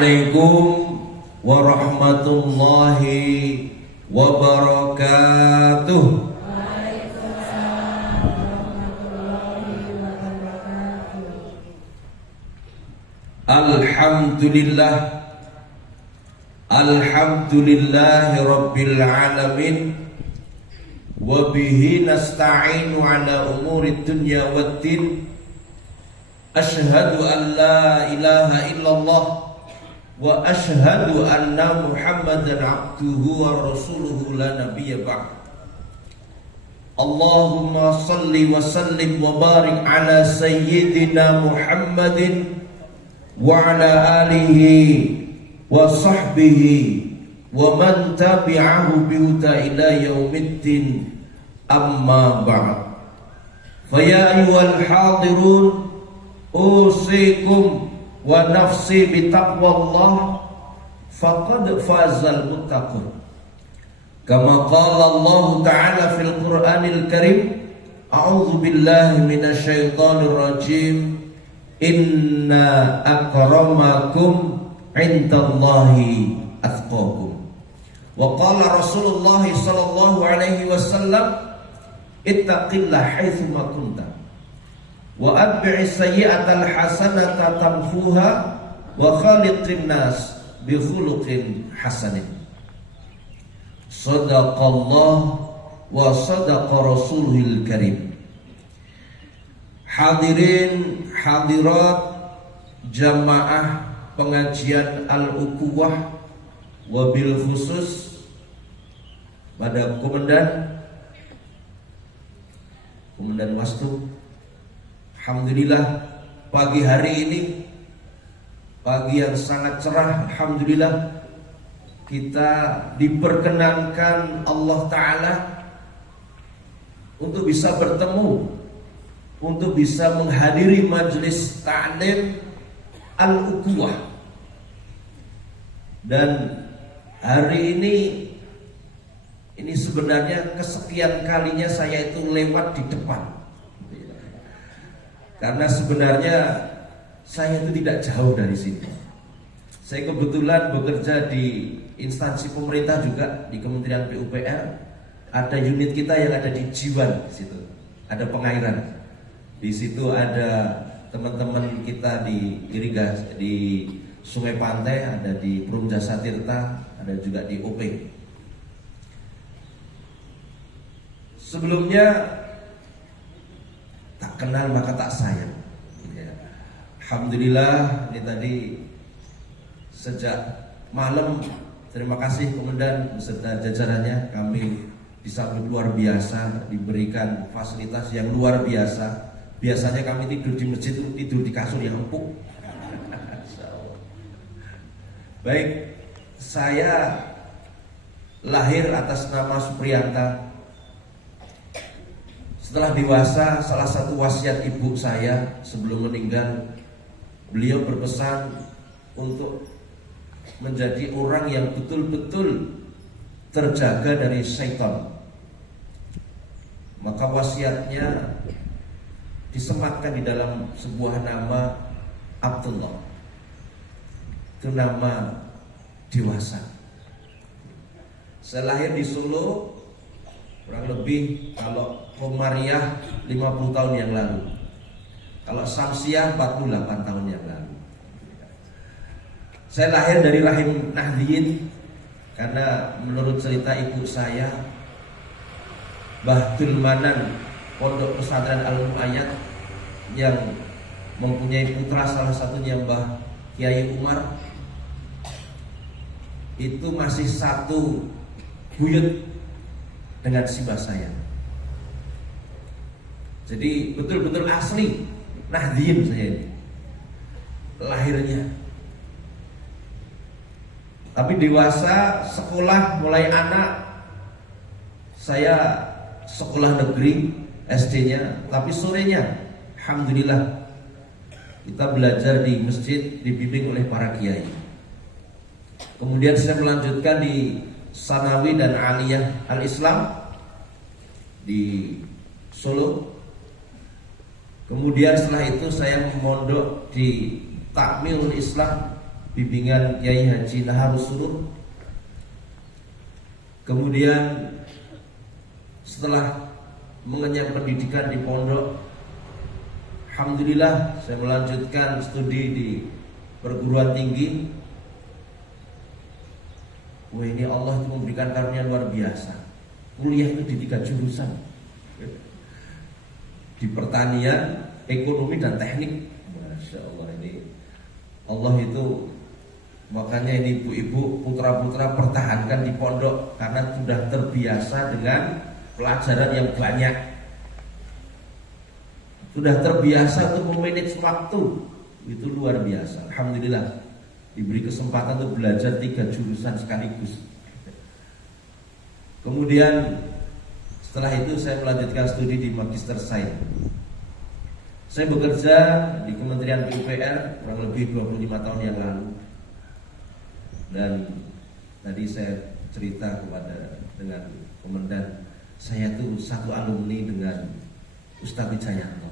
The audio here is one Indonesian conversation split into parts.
Assalamualaikum warahmatullahi wabarakatuh. Alhamdulillah, alhamdulillahi rabbil alamin, wa bihi nasta'inu ala umuri dunya waddin. Ashhadu an la ilaha illallah wa ashhadu anna Muhammadan abduhu wa rasuluhu la nabiyya ba'd. Allahumma salli wa sallim wa barik ala sayyidina Muhammadin wa ala alihi wa sahbihi wa man tabi'ahu bihuda ila yaumiddin, amma ba'd. Fa ya ayyuhal hadirun, usikum wa nafsi bitaqwallah, faqad fazal muttaqun. Kama qala Allah Ta'ala fil Qur'anil Karim, a'udzu billahi minasy syaithanir rajim, inna akramakum indallahi atqakum. Wa qala Rasulullah sallallahu alaihi wasallam, ittaqillah haitsu ma kunta wa atbi'is sayyi'atal hasanata tamfuha wa khaliqin nas bi khuluqin hasanin. Shadaqallah wa sadaqa rasulul karim. Hadirin hadirat jamaah pengajian Al-Ukhuwah, wabil khusus pada Komandan Wastu. Alhamdulillah, pagi hari ini pagi yang sangat cerah. Alhamdulillah, kita diperkenankan Allah Ta'ala untuk bisa bertemu, untuk bisa menghadiri majelis ta'lim Al-Ukhuwah. Dan hari ini sebenarnya kesekian kalinya saya itu lewat di depan. Karena sebenarnya saya itu tidak jauh dari sini. Saya kebetulan bekerja di instansi pemerintah juga, di Kementerian PUPR. Ada unit kita yang ada di Jiwan, di situ ada pengairan. Di situ ada teman-teman kita di irigasi, di Sungai Pantai, ada di Perum Jasa Tirta, ada juga di OP. Sebelumnya tak kenal maka tak sayang. Alhamdulillah, ini tadi sejak malam, terima kasih Komandan beserta jajarannya, kami disambut luar biasa, diberikan fasilitas yang luar biasa. Biasanya kami tidur di masjid itu tidur di kasur yang empuk. Baik, saya lahir atas nama Supriyanta. Setelah dewasa, salah satu wasiat ibu saya sebelum meninggal, beliau berpesan untuk menjadi orang yang betul-betul terjaga dari syaitan. Maka wasiatnya disematkan di dalam sebuah nama Abdullah. Itu nama dewasa. Saya lahir di Solo kurang lebih, kalau Komariah 50 tahun yang lalu, kalau Samsiah 48 tahun yang lalu. Saya lahir dari rahim Nahdliyin karena menurut cerita ibu saya, Mbah Dulmanan Pondok Pesantren Al-Mu'ayyad yang mempunyai putra salah satunya Mbah Kiai Umar, itu masih satu buyut dengan simbah saya. Jadi betul-betul asli Nahdliyin saya ini lahirnya. Tapi dewasa, sekolah, mulai anak saya sekolah negeri SD-nya, tapi sorenya alhamdulillah kita belajar di masjid, dibimbing oleh para kiai. Kemudian saya melanjutkan di Sanawi dan Aliyah Al-Islam di Solo. Kemudian setelah itu saya mondok di Takmilul Islam bimbingan Kiai Haji Naharus Surur. Kemudian setelah mengenyam pendidikan di pondok, alhamdulillah saya melanjutkan studi di perguruan tinggi. Wah, ini Allah itu memberikan karunia luar biasa. Kuliah itu di 3 jurusan, di pertanian, ekonomi, dan teknik. Masya Allah, ini Allah itu. Makanya ini ibu-ibu, putra-putra pertahankan di pondok karena sudah terbiasa dengan pelajaran yang banyak. Sudah terbiasa untuk memanage waktu. Itu luar biasa. Alhamdulillah diberi kesempatan untuk belajar 3 jurusan sekaligus. Kemudian setelah itu saya melanjutkan studi di Magister Sains. Saya bekerja di Kementerian PUPR kurang lebih 25 tahun yang lalu. Dan tadi saya cerita dengan komandan, saya tuh satu alumni dengan Ustadz Wijayanto.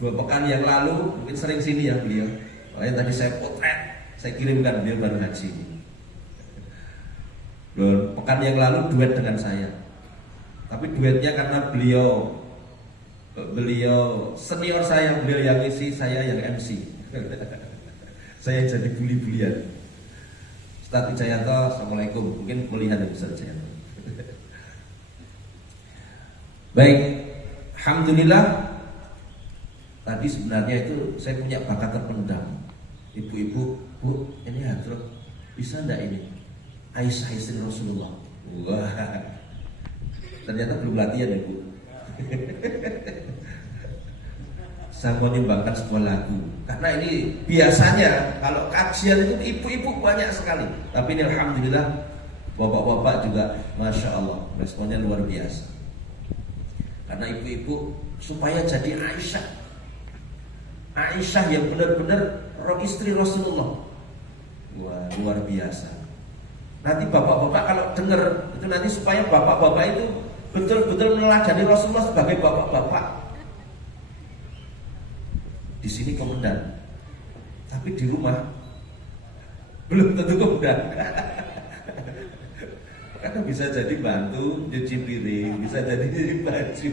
2 pekan yang lalu, mungkin sering sini ya beliau. Makanya tadi saya potret, saya kirimkan, beliau baru haji. 2 pekan yang lalu duet dengan saya. Tapi duetnya karena beliau senior saya, beliau yang isi, saya yang MC. Saya jadi bully-bulian. Ustadz Wijayanto, assalamualaikum. Mungkin kuliah di Ustadz Wijayanto. Baik, alhamdulillah. Tadi sebenarnya itu saya punya bakat terpendam. Ibu-ibu, Bu, ini hadroh bisa enggak ini Aisyah istri Rasulullah? Wah, ternyata belum latihan ya, Bu. Saya mau nyumbangkan sebuah lagu. Karena ini biasanya kalau kajian itu ibu-ibu banyak sekali. Tapi ini alhamdulillah bapak-bapak juga Masya Allah, responnya luar biasa. Karena ibu-ibu supaya jadi Aisyah yang benar-benar istri Rasulullah. Wah, luar biasa. Nanti bapak-bapak kalau dengar itu, nanti supaya bapak-bapak itu betul-betul meneladani Rasulullah sebagai bapak-bapak. Di sini komandan, tapi di rumah belum tentu komandan. Karena bisa jadi bantu nyuci piring, bisa jadi nyuci baju,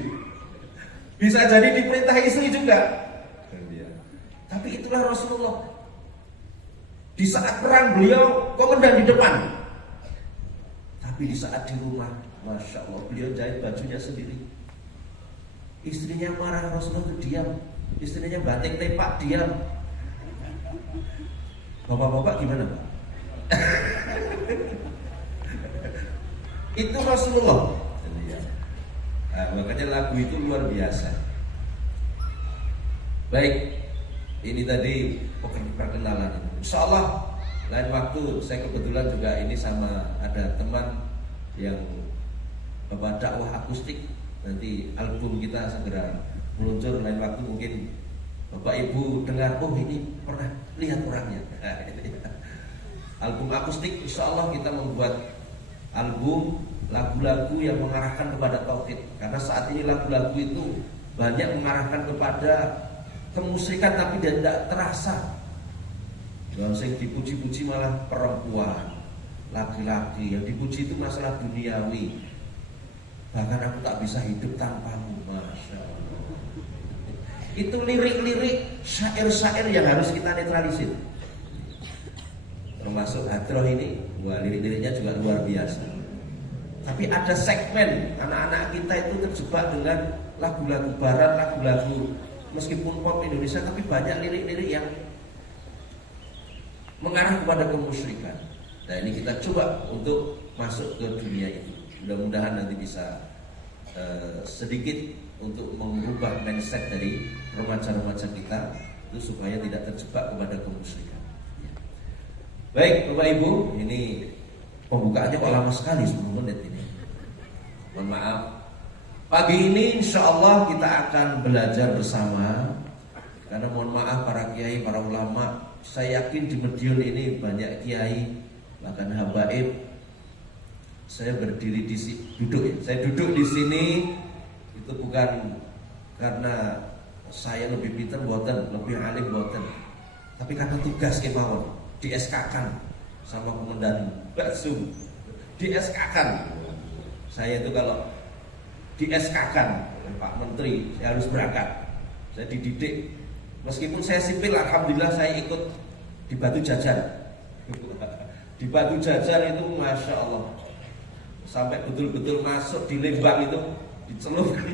bisa jadi diperintah istri juga. Tapi itulah Rasulullah. Di saat perang beliau komandan di depan, tapi di saat di rumah, Masya Allah, beliau jahit bajunya sendiri. Istrinya marah, Rasulullah itu diam. Istrinya banting tepak, diam. Bapak-bapak gimana, Pak? Itu Rasulullah. Nah, makanya lagu itu luar biasa. Baik, ini tadi perkenalan. Insya Allah lain waktu saya kebetulan juga ini sama ada teman yang bapak dakwah akustik. Nanti album kita segera meluncur, lain waktu mungkin bapak ibu dengar, oh ini pernah lihat orangnya. Album akustik, insya Allah kita membuat album lagu-lagu yang mengarahkan kepada tauhid. Karena saat ini lagu-lagu itu banyak mengarahkan kepada kemusyrikan tapi tidak terasa. Yang dipuji-puji malah perempuan, laki-laki. Yang dipuji itu masalah duniawi. Bahkan aku tak bisa hidup tanpamu. Masya Allah. Itu lirik-lirik syair-syair yang harus kita netralisir. Termasuk hadroh ini, wah, lirik-liriknya juga luar biasa. Tapi ada segmen anak-anak kita itu terjebak dengan lagu-lagu barat, lagu-lagu meskipun pop Indonesia, tapi banyak lirik-lirik yang mengarah kepada kemusyrikan. Nah, ini kita coba untuk masuk ke dunia itu. Mudah-mudahan nanti bisa sedikit untuk mengubah mindset dari remaja-remaja kita itu supaya tidak terjebak kepada kemusyrikan. Baik, Bapak Ibu, ini pembukaannya kok lama sekali 10 menit ini. Mohon maaf. Pagi ini insya Allah kita akan belajar bersama. Karena mohon maaf para kiai, para ulama, saya yakin di Madiun ini banyak kiai, bahkan habaib. Saya berdiri di sini, saya duduk di sini itu bukan karena saya lebih pintar boten, lebih alim boten, tapi karena tugas kemauan. di SK-kan sama Komandan Basum, di SK-kan. Saya itu kalau di SK-kan Pak Menteri, saya harus berangkat. Saya dididik, meskipun saya sipil, alhamdulillah saya ikut di Batu Jajar. Di Batu Jajar itu Masya Allah, sampai betul-betul masuk di Lembang itu dicelupkan.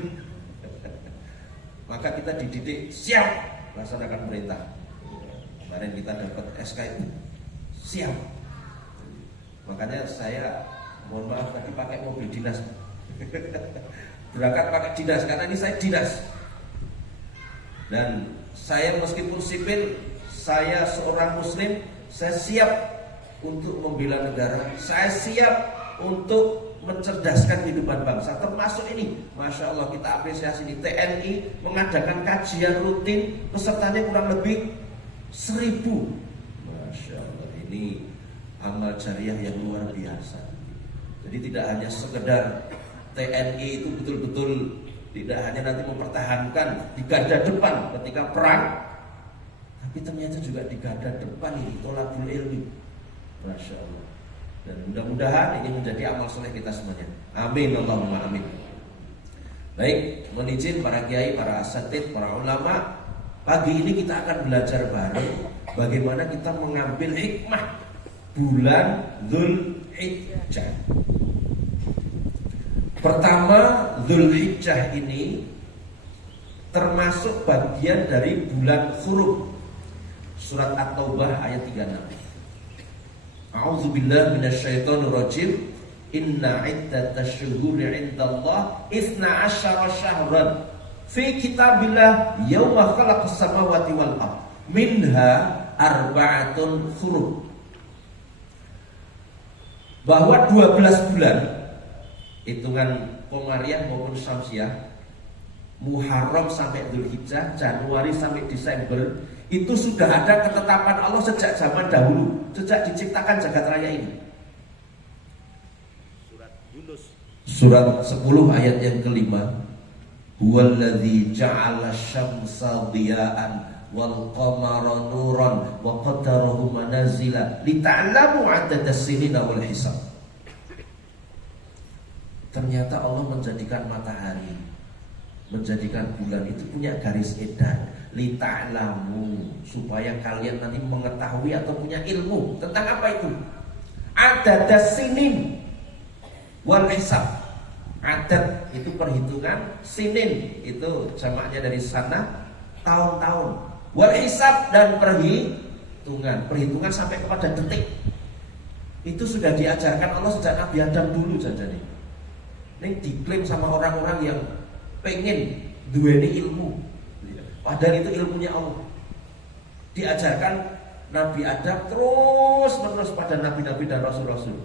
Maka kita dididik siap laksanakan perintah. Kemarin kita dapat SK itu siap. Makanya saya mohon maaf tadi pakai mobil dinas. Berangkat pakai dinas karena ini saya dinas. Dan saya meskipun sipil, saya seorang muslim, saya siap untuk membela negara. Saya siap untuk mencerdaskan kehidupan bangsa. Termasuk ini, Masya Allah, kita apresiasi di TNI mengadakan kajian rutin, pesertanya kurang lebih 1.000. Masya Allah, ini amal jariah yang luar biasa. Jadi tidak hanya sekedar TNI itu betul-betul tidak hanya nanti mempertahankan di garda depan ketika perang, tapi ternyata juga di garda depan ini tolabul ilmi. Masya Allah. Dan mudah-mudahan ini menjadi amal soleh kita semuanya. Amin, Allahumma amin. Baik, mohon izin para kiai, para asatidz, para ulama, pagi ini kita akan belajar bareng bagaimana kita mengambil hikmah bulan Dzulhijjah. Pertama, Dzulhijjah ini termasuk bagian dari bulan huruf. Surat At-Taubah ayat 36. A'udzubillahi minasyaitonirrajim. Inna iddatash syuhuri 'indallah 12 syahran fi kitabillah yauma khalaqas samawati wal ardh minha arba'atun hurum. Bahwa 12 bulan hitungan Komariah maupun Syamsiah, Muharram sampai Dzulhijjah, Januari sampai Desember, itu sudah ada ketetapan Allah sejak zaman dahulu, sejak diciptakan jagat raya ini. Surat Yunus, surat 10 ayat yang kelima. Huwallazi ja'ala syamsa dhiya'an wal qamara nuran wa qaddarahu manazila lita'lamu 'adadas sinina wal hisab. Ternyata Allah menjadikan matahari, menjadikan bulan itu punya garis edan, lita'lamu, supaya kalian nanti mengetahui atau punya ilmu tentang apa itu adadas sinin wal hisab. Adat itu perhitungan, sinin itu jamaknya dari sana, tahun-tahun, wal hisab dan perhitungan sampai kepada detik. Itu sudah diajarkan Allah sejak Nabi Adam dulu jajane. Ini diklaim sama orang-orang yang pengen duweni ilmu, padahal itu ilmunya Allah. Diajarkan Nabi Adam terus menerus pada nabi-nabi dan rasul-rasul.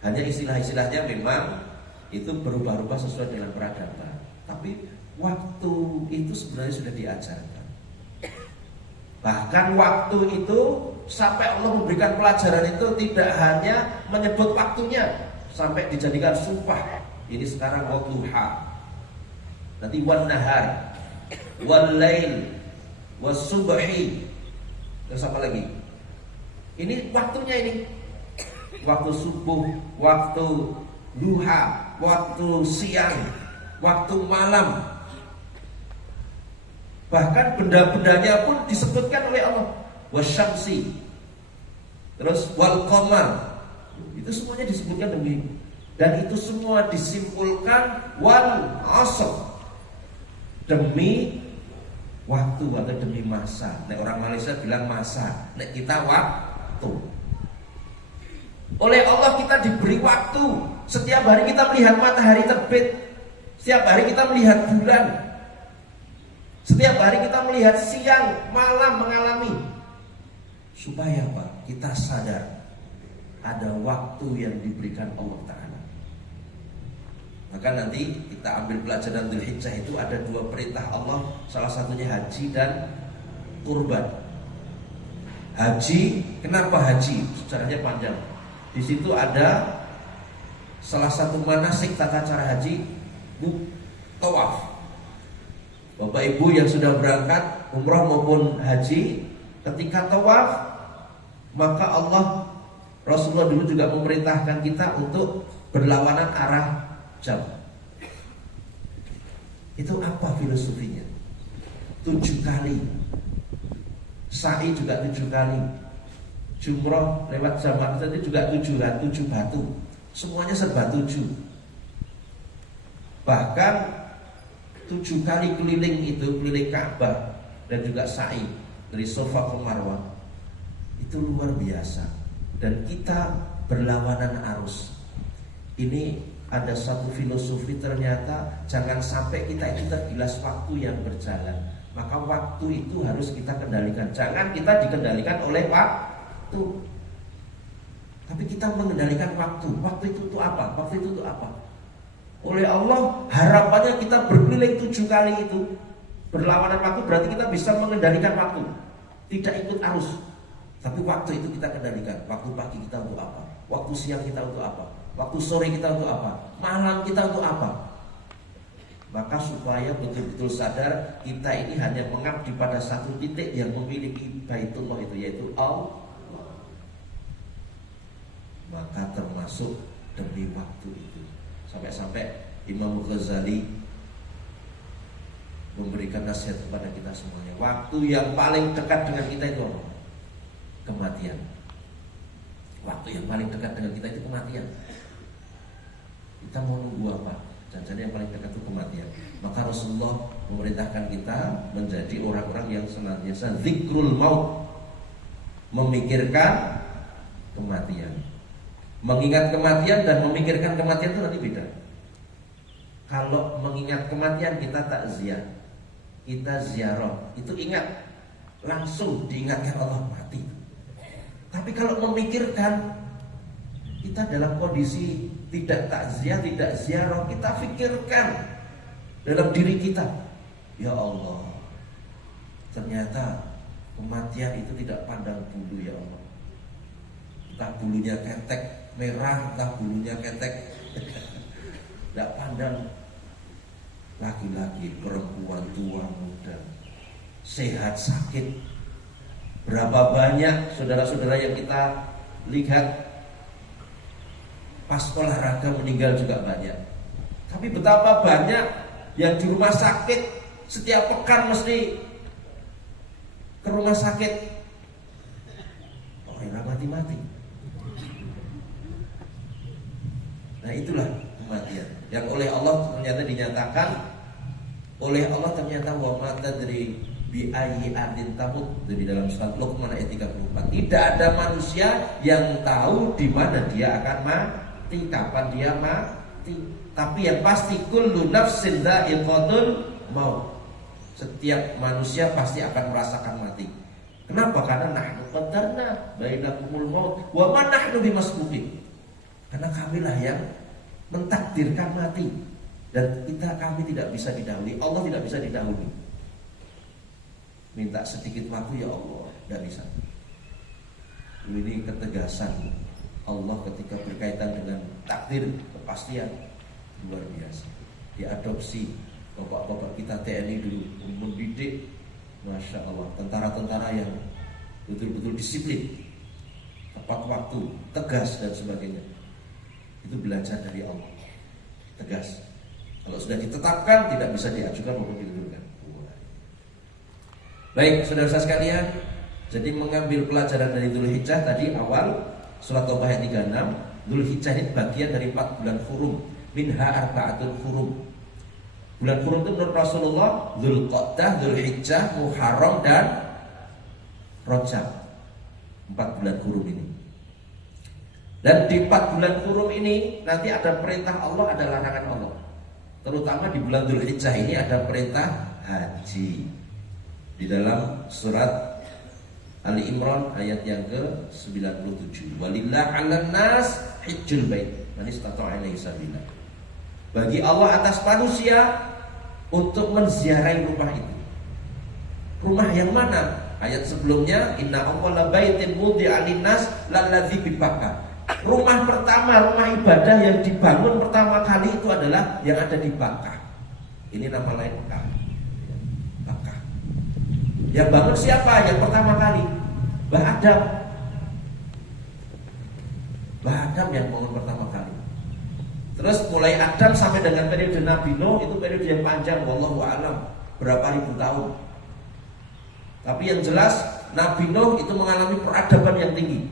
Hanya istilah-istilahnya memang itu berubah-ubah sesuai dengan peradaban. Tapi waktu itu sebenarnya sudah diajarkan. Bahkan waktu itu sampai Allah memberikan pelajaran itu tidak hanya menyebut waktunya, sampai dijadikan sumpah. Ini sekarang waktuha, nanti wan nahar, wal lail, was subhi. Terus apa lagi? Ini waktunya ini. Waktu subuh, waktu duha, waktu siang, waktu malam. Bahkan benda-bendanya pun disebutkan oleh Allah. Wasyamsi. Terus wal qamar. Itu semuanya disebutkan demi. Dan itu semua disimpulkan wal asr, demi waktu atau demi masa. Nek orang Malaysia bilang masa, nek kita waktu. Oleh Allah kita diberi waktu. Setiap hari kita melihat matahari terbit, setiap hari kita melihat bulan, setiap hari kita melihat siang malam mengalami. Supaya apa? Kita sadar ada waktu yang diberikan Allah Ta'ala. Maka nanti kita ambil pelajaran Dzulhijjah itu ada 2 perintah Allah, salah satunya haji dan kurban. Haji, kenapa haji? Sejarahnya panjang. Di situ ada salah satu manasik tata cara haji, tawaf. Bapak Ibu yang sudah berangkat umrah maupun haji, ketika tawaf Maka Allah, Rasulullah dulu juga memerintahkan kita untuk berlawanan arah jam. Itu apa filosofinya? 7 kali. Sa'i juga 7 kali. Jumroh lewat jamaah itu juga 7 batu. Semuanya serba 7. Bahkan 7 kali keliling itu, keliling Ka'bah dan juga sa'i dari Safa ke Marwah, itu luar biasa. Dan kita berlawanan arus. Ini ada satu filosofi, ternyata jangan sampai kita itu tergilas waktu yang berjalan. Maka waktu itu harus kita kendalikan. Jangan kita dikendalikan oleh waktu, tapi kita mengendalikan waktu. Waktu itu untuk apa? Waktu itu untuk apa? Oleh Allah harapannya kita berkeliling 7 kali itu berlawanan waktu, berarti kita bisa mengendalikan waktu, tidak ikut arus. Tapi waktu itu kita kendalikan. Waktu pagi kita untuk apa? Waktu siang kita untuk apa? Waktu sore kita untuk apa? Malam kita untuk apa? Maka supaya betul-betul sadar kita ini hanya mengabdi pada satu titik yang memiliki Baitullah itu, yaitu Allah. Maka termasuk demi waktu itu. Sampai-sampai Imam Ghazali memberikan nasihat kepada kita semuanya. Waktu yang paling dekat dengan kita itu apa? Kematian. Waktu yang paling dekat dengan kita itu kematian. Kita mau nunggu apa? Jangan yang paling dekat itu kematian. Maka Rasulullah memerintahkan kita menjadi orang-orang yang senantiasa zikrul maut, memikirkan kematian. Mengingat kematian dan memikirkan kematian itu nanti beda. Kalau mengingat kematian kita takziah, kita ziarah, itu ingat, langsung diingatkan Allah mati. Tapi kalau memikirkan, kita dalam kondisi tidak takziah, tidak ziarah, kita pikirkan dalam diri kita, ya Allah, ternyata kematian itu tidak pandang bulu, ya Allah. Entah bulunya ketek merah, entah bulunya ketek tidak pandang. Laki-laki, perempuan, tua, muda, sehat, sakit. Berapa banyak saudara-saudara yang kita lihat pas olahraga meninggal juga banyak. Tapi betapa banyak yang di rumah sakit, setiap pekan mesti ke rumah sakit. Orang mati-mati. Nah itulah kematian yang oleh Allah ternyata dinyatakan, oleh Allah ternyata wa ma tadri bi ayyi ardin tamut, di dalam surat Luqman ayat 34. Tidak ada manusia yang tahu di mana dia akan mati, kapan dia mati. Tapi yang pasti kullu nafsin dha'iqatul maut. Setiap manusia pasti akan merasakan mati. Kenapa? Karena nahnu qaddarna bainakumul maut wa ma nahnu bimasbuqin. Karena kamilah yang mentakdirkan mati, dan kami tidak bisa didahului. Allah tidak bisa didahului. Minta sedikit waktu, ya Allah, tidak bisa. Ini ketegasan Allah ketika berkaitan dengan takdir, kepastian luar biasa. Diadopsi bapak-bapak kita TNI dulu mendidik, masya Allah, tentara-tentara yang betul-betul disiplin, tepat waktu, tegas dan sebagainya. Itu belajar dari Allah, tegas. Kalau sudah ditetapkan tidak bisa diajukan maupun ditundurkan. Baik, saudara-saudara sekalian, jadi mengambil pelajaran dari Dzulhijjah tadi awal surat Taubah ayat 36. Dzulhijjah ini bagian dari 4 bulan hurum. Minha arba'atul hurum. Bulan hurum itu menurut Rasulullah Dzulqa'dah, Dzulhijjah, Muharram dan Rajab. 4 bulan hurum ini. Dan di 4 bulan hurum ini nanti ada perintah Allah, ada larangan Allah. Terutama di bulan Dzulhijjah ini ada perintah haji. Di dalam surat Ali Imran ayat yang ke-97. Walillah 'alan nas hajjul bait man istata'a ilaihi sabila. Bagi Allah atas manusia untuk menziarahi rumah itu. Rumah yang mana? Ayat sebelumnya, inna awwala baitin wudi'a lin-nas lalladzi bi Bakkah. Rumah pertama, rumah ibadah yang dibangun pertama kali itu adalah yang ada di Bakkah. Ini nama lain Bakkah. Bakkah. Yang bangun siapa? Yang pertama kali Mbah Adam. Adam yang bangun pertama kali. Terus mulai Adam sampai dengan periode Nabi Nuh itu periode yang panjang, wallahu a'lam, berapa ribu tahun. Tapi yang jelas Nabi Nuh itu mengalami peradaban yang tinggi.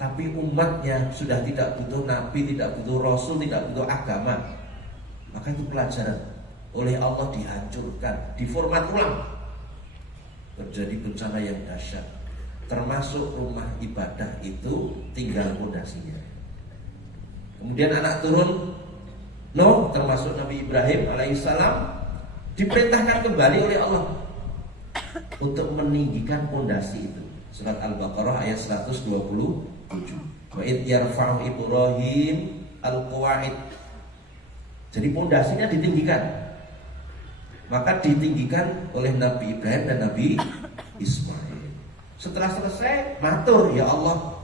Tapi umatnya sudah tidak butuh nabi, tidak butuh rasul, tidak butuh agama. Maka itu pelajaran. Oleh Allah dihancurkan, diformat ulang. Terjadi bencana yang dahsyat. Termasuk rumah ibadah itu tinggal fondasinya. Kemudian anak turun Nuh termasuk Nabi Ibrahim alaihissalam diperintahkan kembali oleh Allah untuk meninggikan fondasi itu. Surat Al-Baqarah ayat 127. Wa id yarfa'u Ibrahim al-qawaid. Jadi fondasinya ditinggikan. Maka ditinggikan oleh Nabi Ibrahim dan Nabi Ismail. Setelah selesai matur, ya Allah,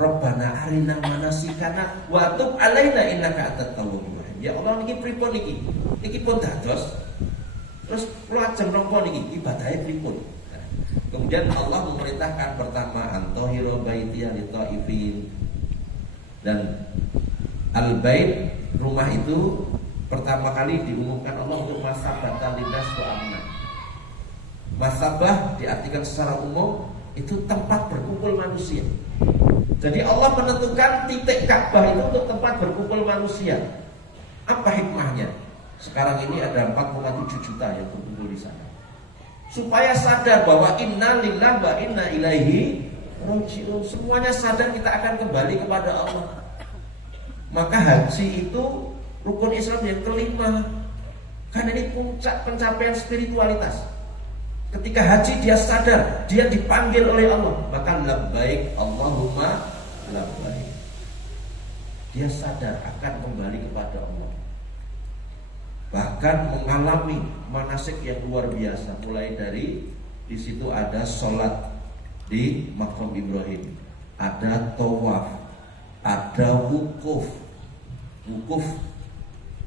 Rabbana arina manasikana wa tub alaina innaka antat tawwabur rahim. Ya Allah, niki pripun niki? Niki pun dados. Terus kula ajeng napa niki ibadahe pripun? Kemudian Allah memerintahkan pertama antahira baitiya litaifin. Dan al-bait, rumah itu pertama kali diumumkan Allah untuk masabatan linnas wa amna. Masabah diartikan secara umum itu tempat berkumpul manusia. Jadi Allah menentukan titik Ka'bah itu untuk tempat berkumpul manusia. Apa hikmahnya? Sekarang ini ada 4,7 juta yang berkumpul di sana. Supaya sadar bahwa inna lillahi wa inna ilaihi raji'un. Semuanya sadar kita akan kembali kepada Allah. Maka haji itu rukun Islam yang kelima. Karena ini puncak pencapaian spiritualitas. Ketika haji dia sadar, dia dipanggil oleh Allah, maka labbaik Allahumma labbaik. Dia sadar akan kembali kepada Allah. Bahkan mengalami manasik yang luar biasa. Mulai dari di situ ada sholat di Maqam Ibrahim, ada tawaf, ada wukuf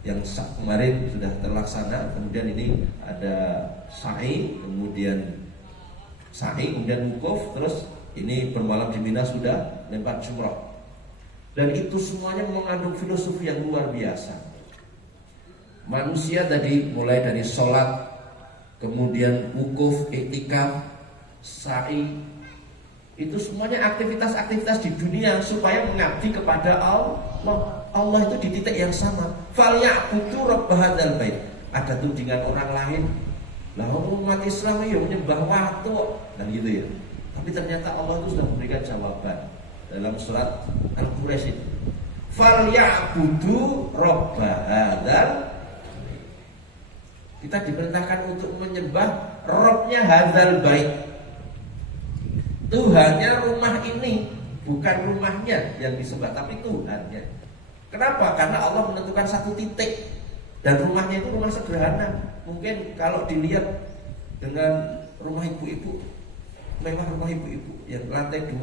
yang kemarin sudah terlaksana. Kemudian ini ada sa'i, kemudian wukuf, terus ini bermalam di Mina sudah lempar jumrah. Dan itu semuanya mengandung filosofi yang luar biasa. Manusia tadi mulai dari sholat, kemudian wukuf, iktikaf, sa'i, itu semuanya aktivitas-aktivitas di dunia supaya mengabdi kepada Allah. Allah itu di titik yang sama. Falyabudu rabb hadzal bait. Ada tudingan orang lain, lah umat Islam ya menyembah watu, dan gitu ya. Tapi ternyata Allah itu sudah memberikan jawaban dalam surat Al-Quraisy. Falyabudu rabb hadzal. Kita diperintahkan untuk menyembah Rabbnya hadzal bait. Tuhannya rumah ini, bukan rumahnya yang disembah, tapi Tuhannya. Kenapa? Karena Allah menentukan satu titik. Dan rumahnya itu rumah sederhana. Mungkin kalau dilihat dengan rumah ibu-ibu, mewah rumah ibu-ibu yang lantai 2,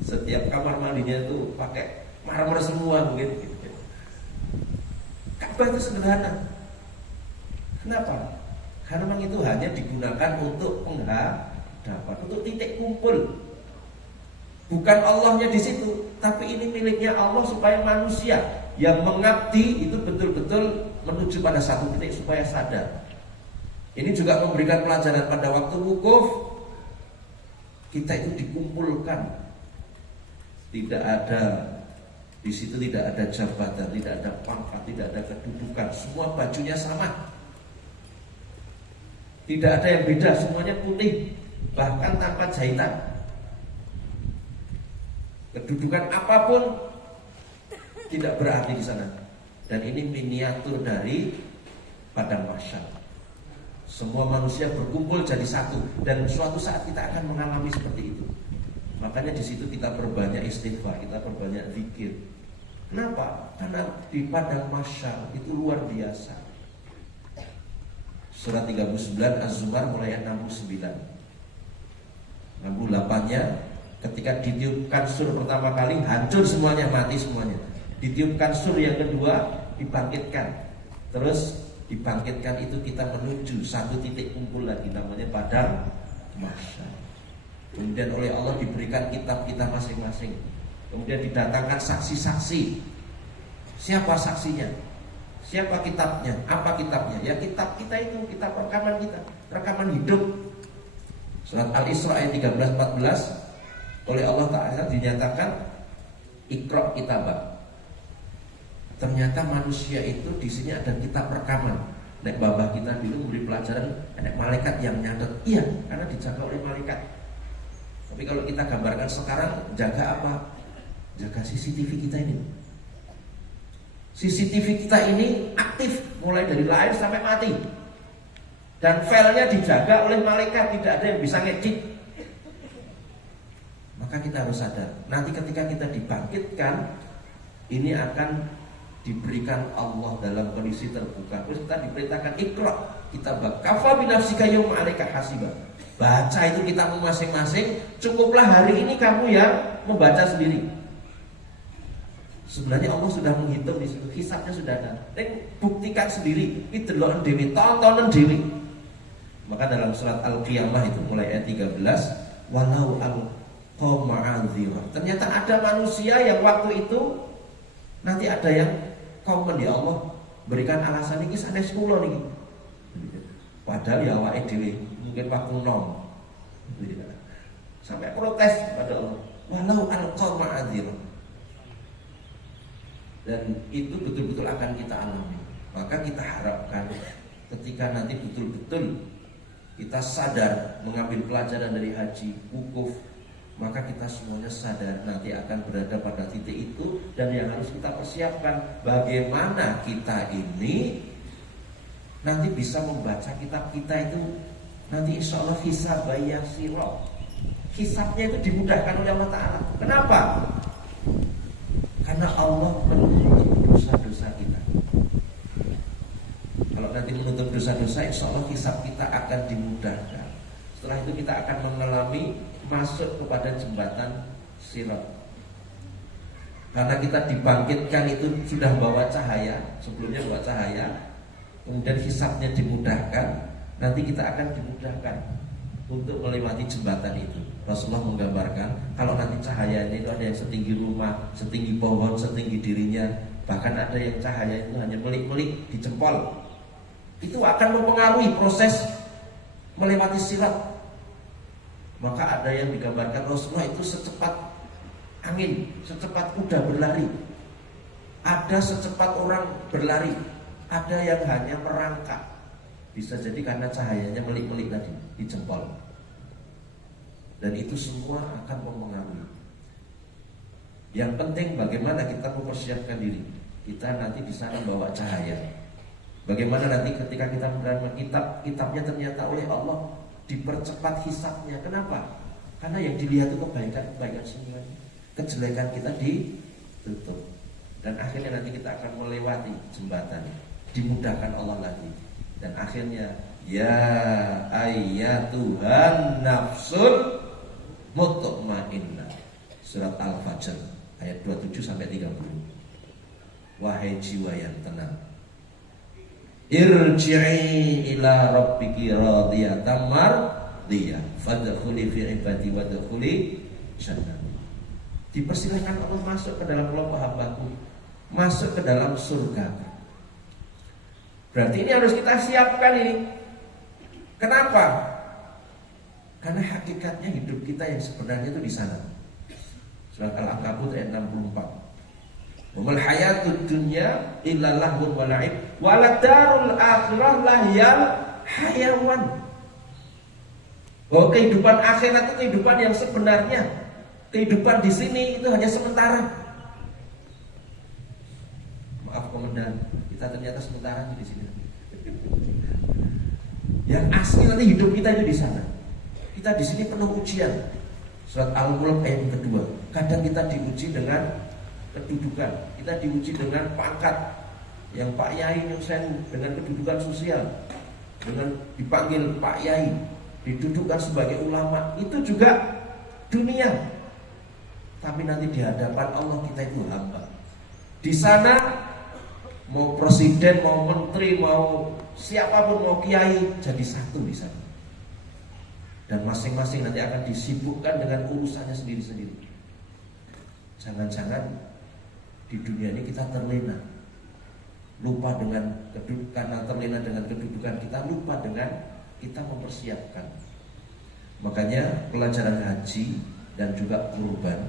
setiap kamar mandinya itu pakai marmer semua mungkin. Ka'bah itu sederhana. Kenapa? Karena memang itu hanya digunakan untuk penghadapan, untuk titik kumpul. Bukan Allahnya di situ, tapi ini miliknya Allah supaya manusia yang mengabdi itu betul-betul menuju pada satu titik supaya sadar. Ini juga memberikan pelajaran pada waktu wukuf. Kita itu dikumpulkan. Tidak ada di situ, tidak ada jabatan, tidak ada pangkat, tidak ada kedudukan. Semua bajunya sama. Tidak ada yang beda, semuanya putih, bahkan tanpa jahitan. Kedudukan apapun tidak berarti di sana. Dan ini miniatur dari padang mahsyar. Semua manusia berkumpul jadi satu, dan suatu saat kita akan mengalami seperti itu. Makanya di situ kita perbanyak istighfar, kita perbanyak zikir. Kenapa? Karena di padang mahsyar itu luar biasa. Surat 39 Az-Zumar mulai ayat 69. 68-nya, ketika ditiupkan sur pertama kali hancur semuanya, mati semuanya. Ditiupkan sur yang kedua dibangkitkan. Terus dibangkitkan itu kita menuju satu titik kumpul lagi, namanya padang mahsyar. Kemudian oleh Allah diberikan kitab kita masing-masing. Kemudian didatangkan saksi-saksi. Siapa saksinya? Siapa kitabnya? Apa kitabnya? Ya kitab kita itu, kitab rekaman kita, rekaman hidup. Surat Al-Isra ayat 13-14 oleh Allah Ta'ala dinyatakan Iqra kitabak. Ternyata manusia itu di sini ada kitab rekaman. Nek babah kita dulu memberi pelajaran ada malaikat yang nyatet. Iya, karena dijaga oleh malaikat. Tapi kalau kita gambarkan sekarang, jaga apa? Jaga CCTV kita ini. CCTV kita ini aktif mulai dari lahir sampai mati. Dan filenya dijaga oleh malaikat, tidak ada yang bisa ngecek. Maka kita harus sadar, nanti ketika kita dibangkitkan, ini akan diberikan Allah dalam kondisi terbuka. Terus kita diperintahkan Iqra kitabak kafa binafsika yawma 'alaika hasiba. Baca itu kitabmu masing-masing, cukuplah hari ini kamu yang membaca sendiri. Sebenarnya Allah sudah menghitung di situ, hisabnya sudah ada. Buktikan sendiri, itu loh dewi, tontonan dewi. Maka dalam surat Al-Qiyamah itu mulai ayat 13, walau al-qawma azira. Ternyata ada manusia yang waktu itu nanti ada yang kaum ya Allah berikan alasan ini sanes kula niki. Padahal ya awake dhewe mungkin waktu nom. Sampai protes pada Allah. Walau al-qawma azira. Dan itu betul-betul akan kita alami. Maka kita harapkan ketika nanti betul-betul kita sadar mengambil pelajaran dari haji, wukuf, maka kita semuanya sadar nanti akan berada pada titik itu. Dan yang harus kita persiapkan, bagaimana kita ini nanti bisa membaca kitab kita itu. Nanti insya Allah hisab yasiro, hisabnya itu dimudahkan oleh Allah Ta'ala. Kenapa? Karena Allah menutup dosa-dosa kita. Kalau nanti menutup dosa-dosa, insya Allah hisab kita akan dimudahkan. Setelah itu kita akan mengalami masuk kepada jembatan Sirat. Karena kita dibangkitkan itu sudah bawa cahaya, sebelumnya bawa cahaya, kemudian hisabnya dimudahkan, nanti kita akan dimudahkan untuk melewati jembatan itu. Rasulullah menggambarkan kalau nanti cahayanya itu ada yang setinggi rumah, setinggi pohon, setinggi dirinya, bahkan ada yang cahaya itu hanya melik-melik di jempol. Itu akan mempengaruhi proses melewati sirat. Maka ada yang digambarkan Rasulullah itu secepat angin, secepat kuda berlari. Ada secepat orang berlari, ada yang hanya merangkak. Bisa jadi karena cahayanya melik-melik tadi di jempol. Dan itu semua akan mempengaruhi. Yang penting bagaimana kita mempersiapkan diri. Kita nanti di sana bawa cahaya. Bagaimana nanti ketika kita menerima kitab, kitabnya ternyata oleh Allah dipercepat hisabnya. Kenapa? Karena yang dilihat itu kebaikan semuanya. Kejelekan kita ditutup. Dan akhirnya nanti kita akan melewati jembatan, dimudahkan Allah lagi. Dan akhirnya ya ayyatuhan nafsul mutmainnah. Surat Al-Fajr ayat 27 sampai 30. Wahai jiwa yang tenang, irji'i ila rabbiki radiyatan mardiyah fadkhuli fi ibadi wadkhuli jannah. Dipersilahkan Allah masuk ke dalam kelompok hambaku, masuk ke dalam surga. Berarti ini harus kita siapkan ini. Kenapa? Karena hakikatnya hidup kita yang sebenarnya itu di sana. Surat Al-Ankabut ayat 64. Wamal hayatud dunya illa lahwun wa la'ib wa ladarul akhirah lahyal hayawan. Oh, kehidupan akhirat itu kehidupan yang sebenarnya. Kehidupan di sini itu hanya sementara. Maaf komandan, kita ternyata sementara di sini. Yang asli nanti hidup kita itu di sana. Kita di sini penuh ujian. Surat Al-Mulk ayat kedua. Kadang kita diuji dengan kedudukan, kita diuji dengan pangkat. Yang Pak Yai nyusen dengan kedudukan sosial, dengan dipanggil Pak Yai, didudukkan sebagai ulama. Itu juga dunia. Tapi nanti di hadapan Allah kita itu hamba. Di sana mau presiden, mau menteri, mau siapapun, mau kiai, jadi satu di sana. dan masing-masing nanti akan disibukkan dengan urusannya sendiri-sendiri. Jangan-jangan di dunia ini kita terlena, lupa dengan karena terlena dengan kedudukan kita, lupa dengan kita mempersiapkan. Makanya pelajaran haji dan juga kurban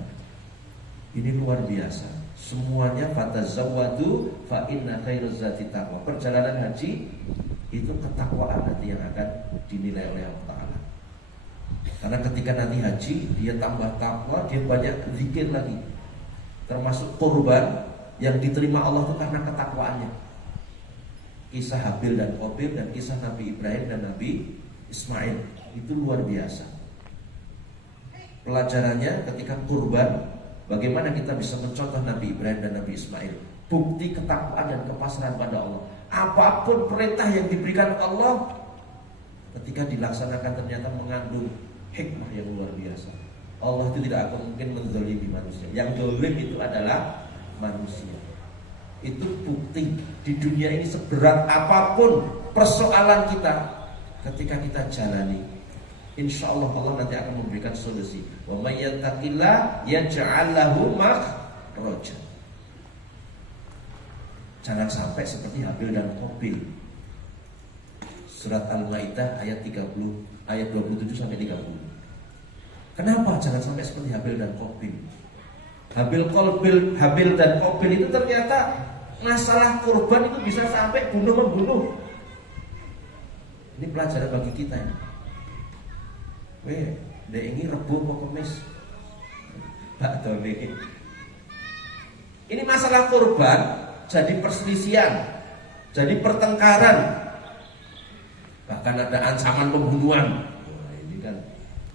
ini luar biasa. Semuanya fatazawwadu fa inna khairaz zati taqwa. Perjalanan haji itu ketakwaan nanti yang akan dinilai oleh Allah Ta'ala. Karena ketika nanti haji, dia tambah takwa, dia banyak zikir lagi. Termasuk kurban yang diterima Allah itu karena ketakwaannya. Kisah Habil dan Qabil dan kisah Nabi Ibrahim dan Nabi Ismail itu luar biasa. Pelajarannya ketika kurban, bagaimana kita bisa mencontoh Nabi Ibrahim dan Nabi Ismail. Bukti ketakwaan dan kepasrahan pada Allah. Apapun perintah yang diberikan Allah, ketika dilaksanakan ternyata mengandung hikmah yang luar biasa. Allah itu tidak akan mungkin menzalimi manusia. Yang zalim itu adalah manusia. Itu bukti di dunia ini seberat apapun persoalan kita, ketika kita jalani, insya Allah Allah nanti akan memberikan solusi. Wa may yattaqillah yaj'al lahu makhraja. Jangan sampai seperti Habil dan Qabil. Surat Al-Maidah ayat 27 sampai 30. Kenapa jangan sampai seperti Habil dan Qabil? Habil dan Qabil itu ternyata masalah kurban itu bisa sampai bunuh-membunuh. Ini pelajaran bagi kita ini. Dek ini Rebo apa Kemis? Pak Doni. Ini masalah kurban jadi perselisihan, jadi pertengkaran, bahkan ada ancaman pembunuhan. Wah, ini kan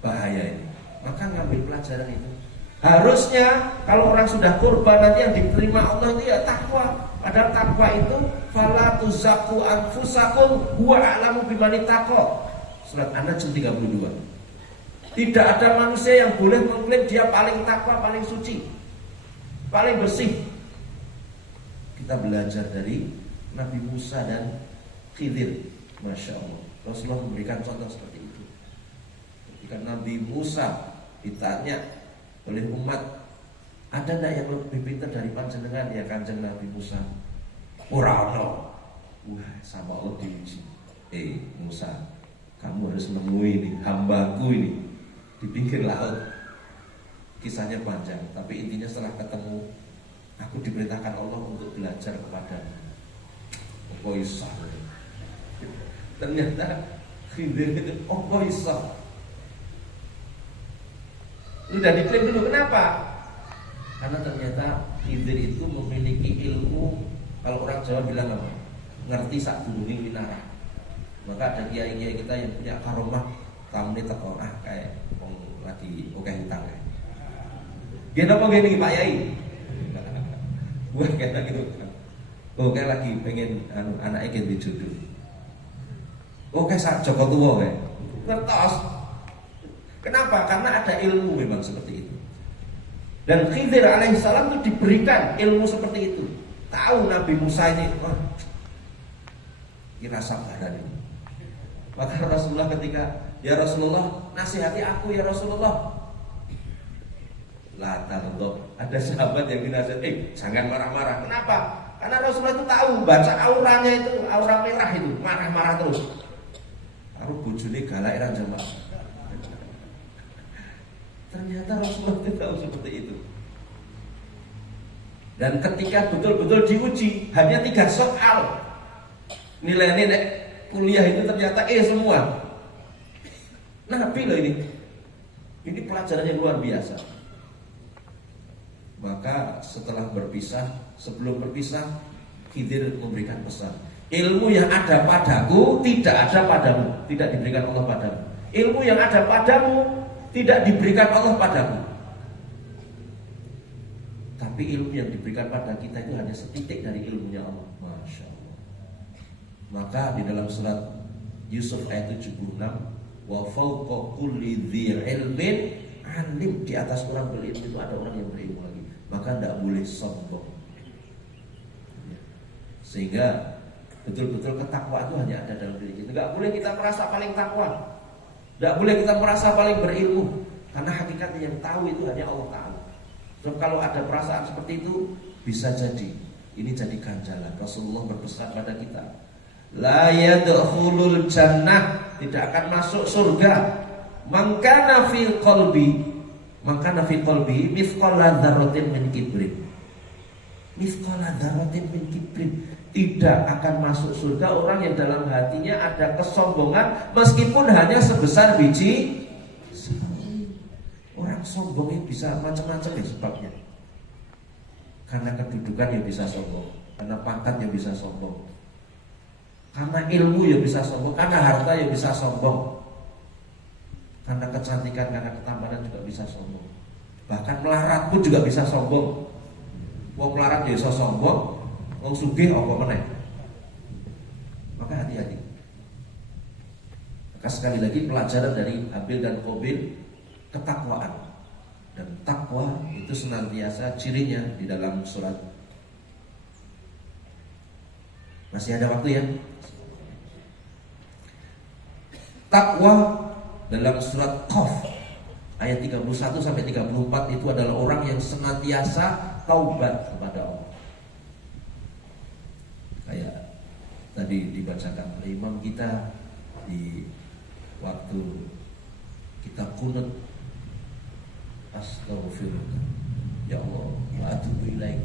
bahaya ini. Maka ngambil pelajaran itu. Harusnya kalau orang sudah kurban nanti yang diterima Allah itu ya takwa. Padahal takwa itu fala tuzakku anfusakum huwa a'lamu bimani taqwa. Surat An-Najm 32. Tidak ada manusia yang boleh mengklaim dia paling takwa, paling suci, paling bersih. Kita belajar dari Nabi Musa dan Khidir. Masya Allah, Rasulullah memberikan contoh seperti itu. Ketika Nabi Musa ditanya oleh umat, ada tidak yang lebih pintar dari panjenengan ya Kanjeng Nabi Musa? Ora ono. Wah, sama Allah diuji. Musa, kamu harus menemui ini hambaku ini di pinggir laut. Kisahnya panjang, tapi intinya setelah ketemu, aku diperintahkan Allah untuk belajar kepadamu. Oh Isa. Ternyata Khidir itu oh Isa. Udah diklaim dulu, kenapa? Karena ternyata Khidir itu memiliki ilmu, kalau orang Jawa bilang apa? Ngerti sak durunge winara. Maka ada kiai-kiai kita yang punya karomah tamune teko kayak wong lagi oke hutang kayak. Dia napa gini Pak Yai? Gue kayak gitu. Oh kayak lagi pengen anaknya ganti jodoh. Oh kayak sak Joko Tuwo kayak. Ngertos. Kenapa? Karena ada ilmu memang seperti itu. Dan Khidir alaihissalam itu diberikan ilmu seperti itu. Tahu Nabi Musa ini, kira sabaran ini. Maka Rasulullah ketika, ya Rasulullah, nasihati aku ya Rasulullah. La taghdab. Ada sahabat yang dinasihati, jangan marah-marah. Kenapa? Karena Rasulullah itu tahu, baca auranya itu, aura merah itu, marah-marah terus. Aku bojone galak era jamaah. Ternyata Rasulullah itu tahu seperti itu. Dan ketika betul-betul diuji, hanya 3 soal, nilai-nilai kuliah itu ternyata semua. Nabi loh ini. Ini pelajarannya luar biasa. Maka setelah berpisah, sebelum berpisah, Khidir memberikan pesan. Ilmu yang ada padaku tidak ada padamu, tidak diberikan Allah padamu. Ilmu yang ada padamu tidak diberikan Allah padamu. Tapi ilmu yang diberikan pada kita itu hanya setitik dari ilmunya Allah. Masya Allah. Maka di dalam surat Yusuf ayat 76, wa fawqa kulli dzi ilmin alim, di atas orang berilmu itu ada orang yang berilmu lagi. Maka tidak boleh sombong. Sehingga betul-betul ketakwaan itu hanya ada dalam diri kita. Tidak boleh kita merasa paling takwa. Tidak boleh kita merasa paling berilmu, karena hakikatnya yang tahu itu hanya Allah tahu. So, kalau ada perasaan seperti itu, bisa jadi ini jadi ganjalan. Rasulullah berpesan pada kita, la yadkhulul jannah, tidak akan masuk surga, man kana fi qalbi mithqala dzarratin min kibrin. Mithqala dzarratin min kibrin, tidak akan masuk surga orang yang dalam hatinya ada kesombongan meskipun hanya sebesar biji. Orang sombongnya bisa macam-macam ya sebabnya. Karena kedudukan ya bisa sombong, karena pangkat ya bisa sombong, karena ilmu ya bisa sombong, karena harta ya bisa sombong, karena kecantikan, karena ketampanan juga bisa sombong. Bahkan melarat pun juga bisa sombong. Wong melarat ya bisa sombong, wong sugih apa meneh. Maka hati-hati. Maka sekali lagi pelajaran dari Habil dan Qabil, ketakwaan. Dan takwa itu senantiasa cirinya di dalam surat. Masih ada waktu ya? Takwa dalam surat Qaf ayat 31 sampai 34 itu adalah orang yang senantiasa taubat kepada Allah. Kayak tadi dibacakan oleh imam kita di waktu kita kunut, astaghfirullah ya Allah wa atubu ilaik,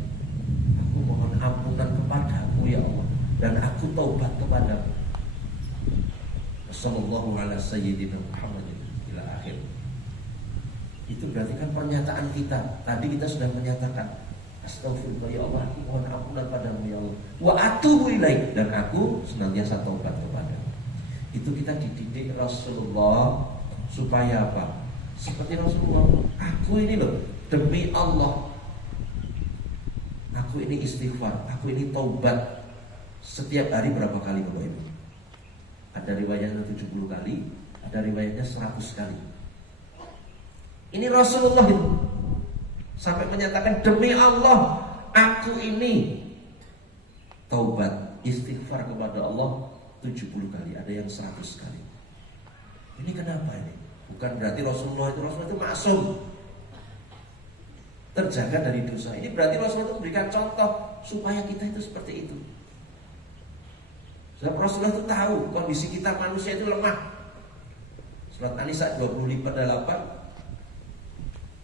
aku mohon ampunan kepadamu ya Allah, dan aku taubat kepadamu. Sallallahu ala sayyidina Muhammadin ila akhir. Itu berarti kan pernyataan kita. Tadi kita sudah menyatakan astaghfirullah ya Allah, aku mohon ampunan padamu ya Allah, wa atubu ilaik, dan aku senantiasa taubat kepadamu. Itu kita dididik Rasulullah supaya apa? Seperti Rasulullah, aku ini loh demi Allah, aku ini istighfar, aku ini taubat setiap hari berapa kali Bapak Ibu? Ada riwayatnya 70 kali, ada riwayatnya 100 kali. Ini Rasulullah itu sampai menyatakan demi Allah, aku ini taubat, istighfar kepada Allah 70 kali, ada yang 100 kali. Ini kenapa ini? Bukan berarti Rasulullah itu maksum, terjaga dari dosa. Ini berarti Rasulullah itu memberikan contoh supaya kita itu seperti itu. Sebab Rasulullah itu tahu kondisi kita manusia itu lemah. Surat An-Nisa 28,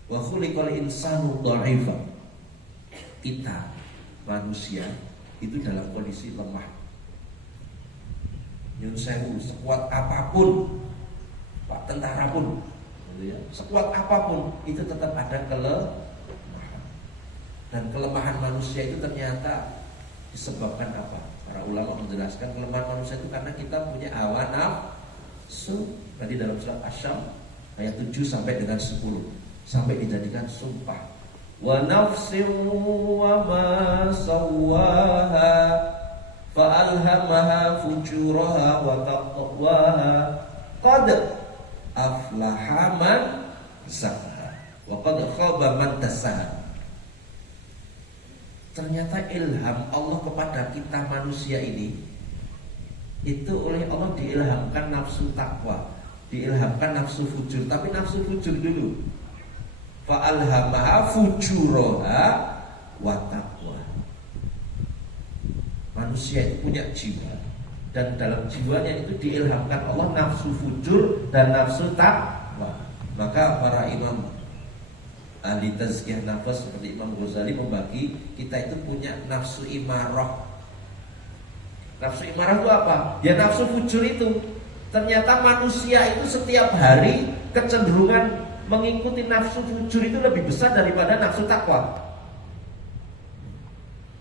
wa khuliqal insanu dha'ifa. Kita manusia itu dalam kondisi lemah. Nyun sewu, sekuat apapun Pak tentara pun gitu ya, sekuat apapun itu tetap ada kelemahan. Dan kelemahan manusia itu ternyata disebabkan apa? Para ulama menjelaskan kelemahan manusia itu karena kita punya hawa nafsu. Tadi dalam surat Asy-Syams ayat 7 sampai dengan 10 sampai dijadikan sumpah. Wa nafsin wa ma sawwaha fa alhamaha fujuraha wa taqwaha qad aflaha man zakkaha wa qad khaba man dassaha. Ternyata ilham Allah kepada kita manusia ini itu oleh Allah diilhamkan nafsu takwa, diilhamkan nafsu fujur, tapi nafsu fujur dulu. Fa alhamaha fujuraha wa taqwa. Manusia itu punya jiwa, dan dalam jiwanya itu diilhamkan Allah nafsu fujur dan nafsu takwa. Maka para imam ahli tazkiyah nafas seperti Imam Ghazali membagi kita itu punya nafsu imarah. Nafsu imarah itu apa? Ya nafsu fujur itu. Ternyata manusia itu setiap hari kecenderungan mengikuti nafsu fujur itu lebih besar daripada nafsu takwa.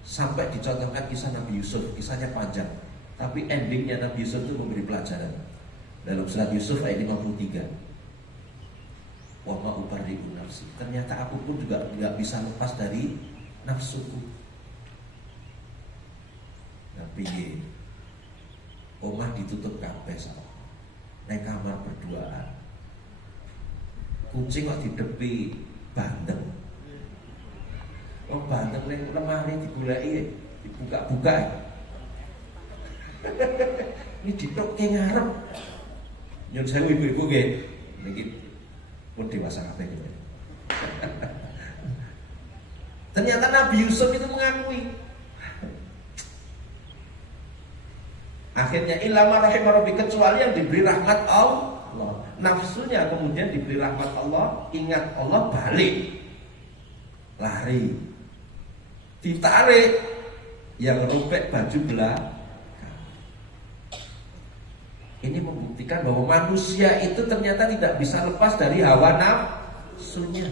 Sampai dicontohkan kisah Nabi Yusuf, kisahnya panjang, tapi endingnya Nabi Yusuf itu memberi pelajaran. Dalam surat Yusuf ayat 53, wa ma ubarri'u nafsi. Ternyata aku pun juga tidak bisa lepas dari nafsuku. Tapi omah ditutup kabeh sama. Nek kamar berduaan. Kucing kok didepi bandeng. Oh bandeng ning lemari digoleki, dibuka-buka. Ini ditokke ngarep. Nyun sewu ibu-ibu nggih. Niki pun dewasa kabeh. Ternyata Nabi Yusuf itu mengakui. Akhirnya ilama rahimah rabbi, kecuali yang diberi rahmat Allah. Nafsunya kemudian diberi rahmat Allah, ingat Allah, balik, lari, ditarik, yang robek baju belakang. Ini membuktikan bahwa manusia itu ternyata tidak bisa lepas dari hawa nafsunya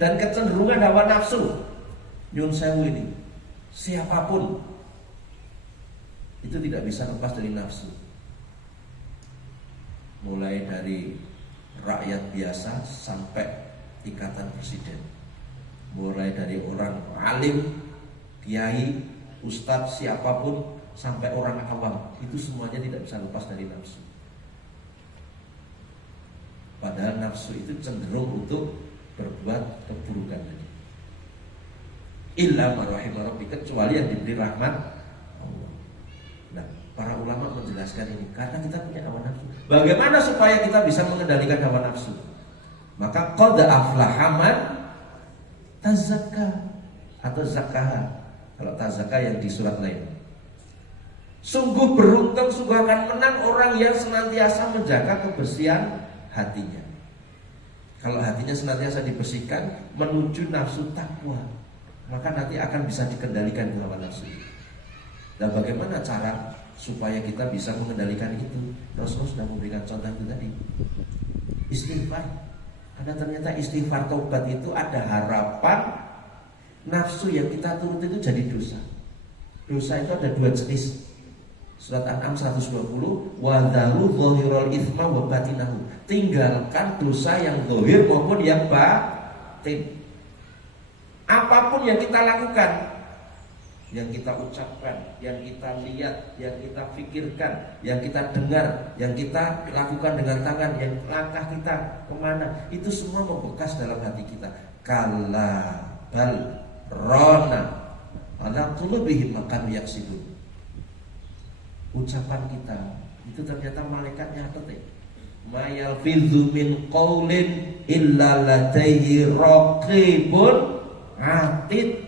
dan kecenderungan hawa nafsu. Nyun sewu ini, siapapun itu tidak bisa lepas dari nafsu. Mulai dari rakyat biasa sampai tingkatan presiden, mulai dari orang alim, kiai, ustadz, siapapun sampai orang awam, itu semuanya tidak bisa lepas dari nafsu. Padahal nafsu itu cenderung untuk berbuat keburukan tadi. Illa marahimah rabbi, kecuali yang diberi rahmat Allah. Nah, para ulama menjelaskan ini karena kita punya hawa nafsu. Bagaimana supaya kita bisa mengendalikan hawa nafsu? Maka qad aflaha man tazakka atau zakah. Kalau tazakka yang di surat lain. Sungguh beruntung, sungguh akan menang orang yang senantiasa menjaga kebersihan hatinya. Kalau hatinya senantiasa dibersihkan menuju nafsu takwa, maka nanti akan bisa dikendalikan hawa nafsu. Dan bagaimana cara supaya kita bisa mengendalikan itu? Rasulullah sudah memberikan contoh itu tadi. Istighfar. Karena ternyata istighfar taubat itu ada harapan nafsu yang kita turut itu jadi dosa. Dosa itu ada dua jenis. Surat An-'Am 120, wa dharu dhahirul itsma wa batinahu. Tinggalkan dosa yang zahir maupun yang batin. Apapun yang kita lakukan, yang kita ucapkan, yang kita lihat, yang kita pikirkan, yang kita dengar, yang kita lakukan dengan tangan, yang langkah kita kemana, itu semua membekas dalam hati kita. Kalla bal rona ala qulubihim ma kanu yaksibun. Ucapan kita itu ternyata malaikat nyatet ya. Ma yalfidzu min qaulin illa ladaihi raqibun atid.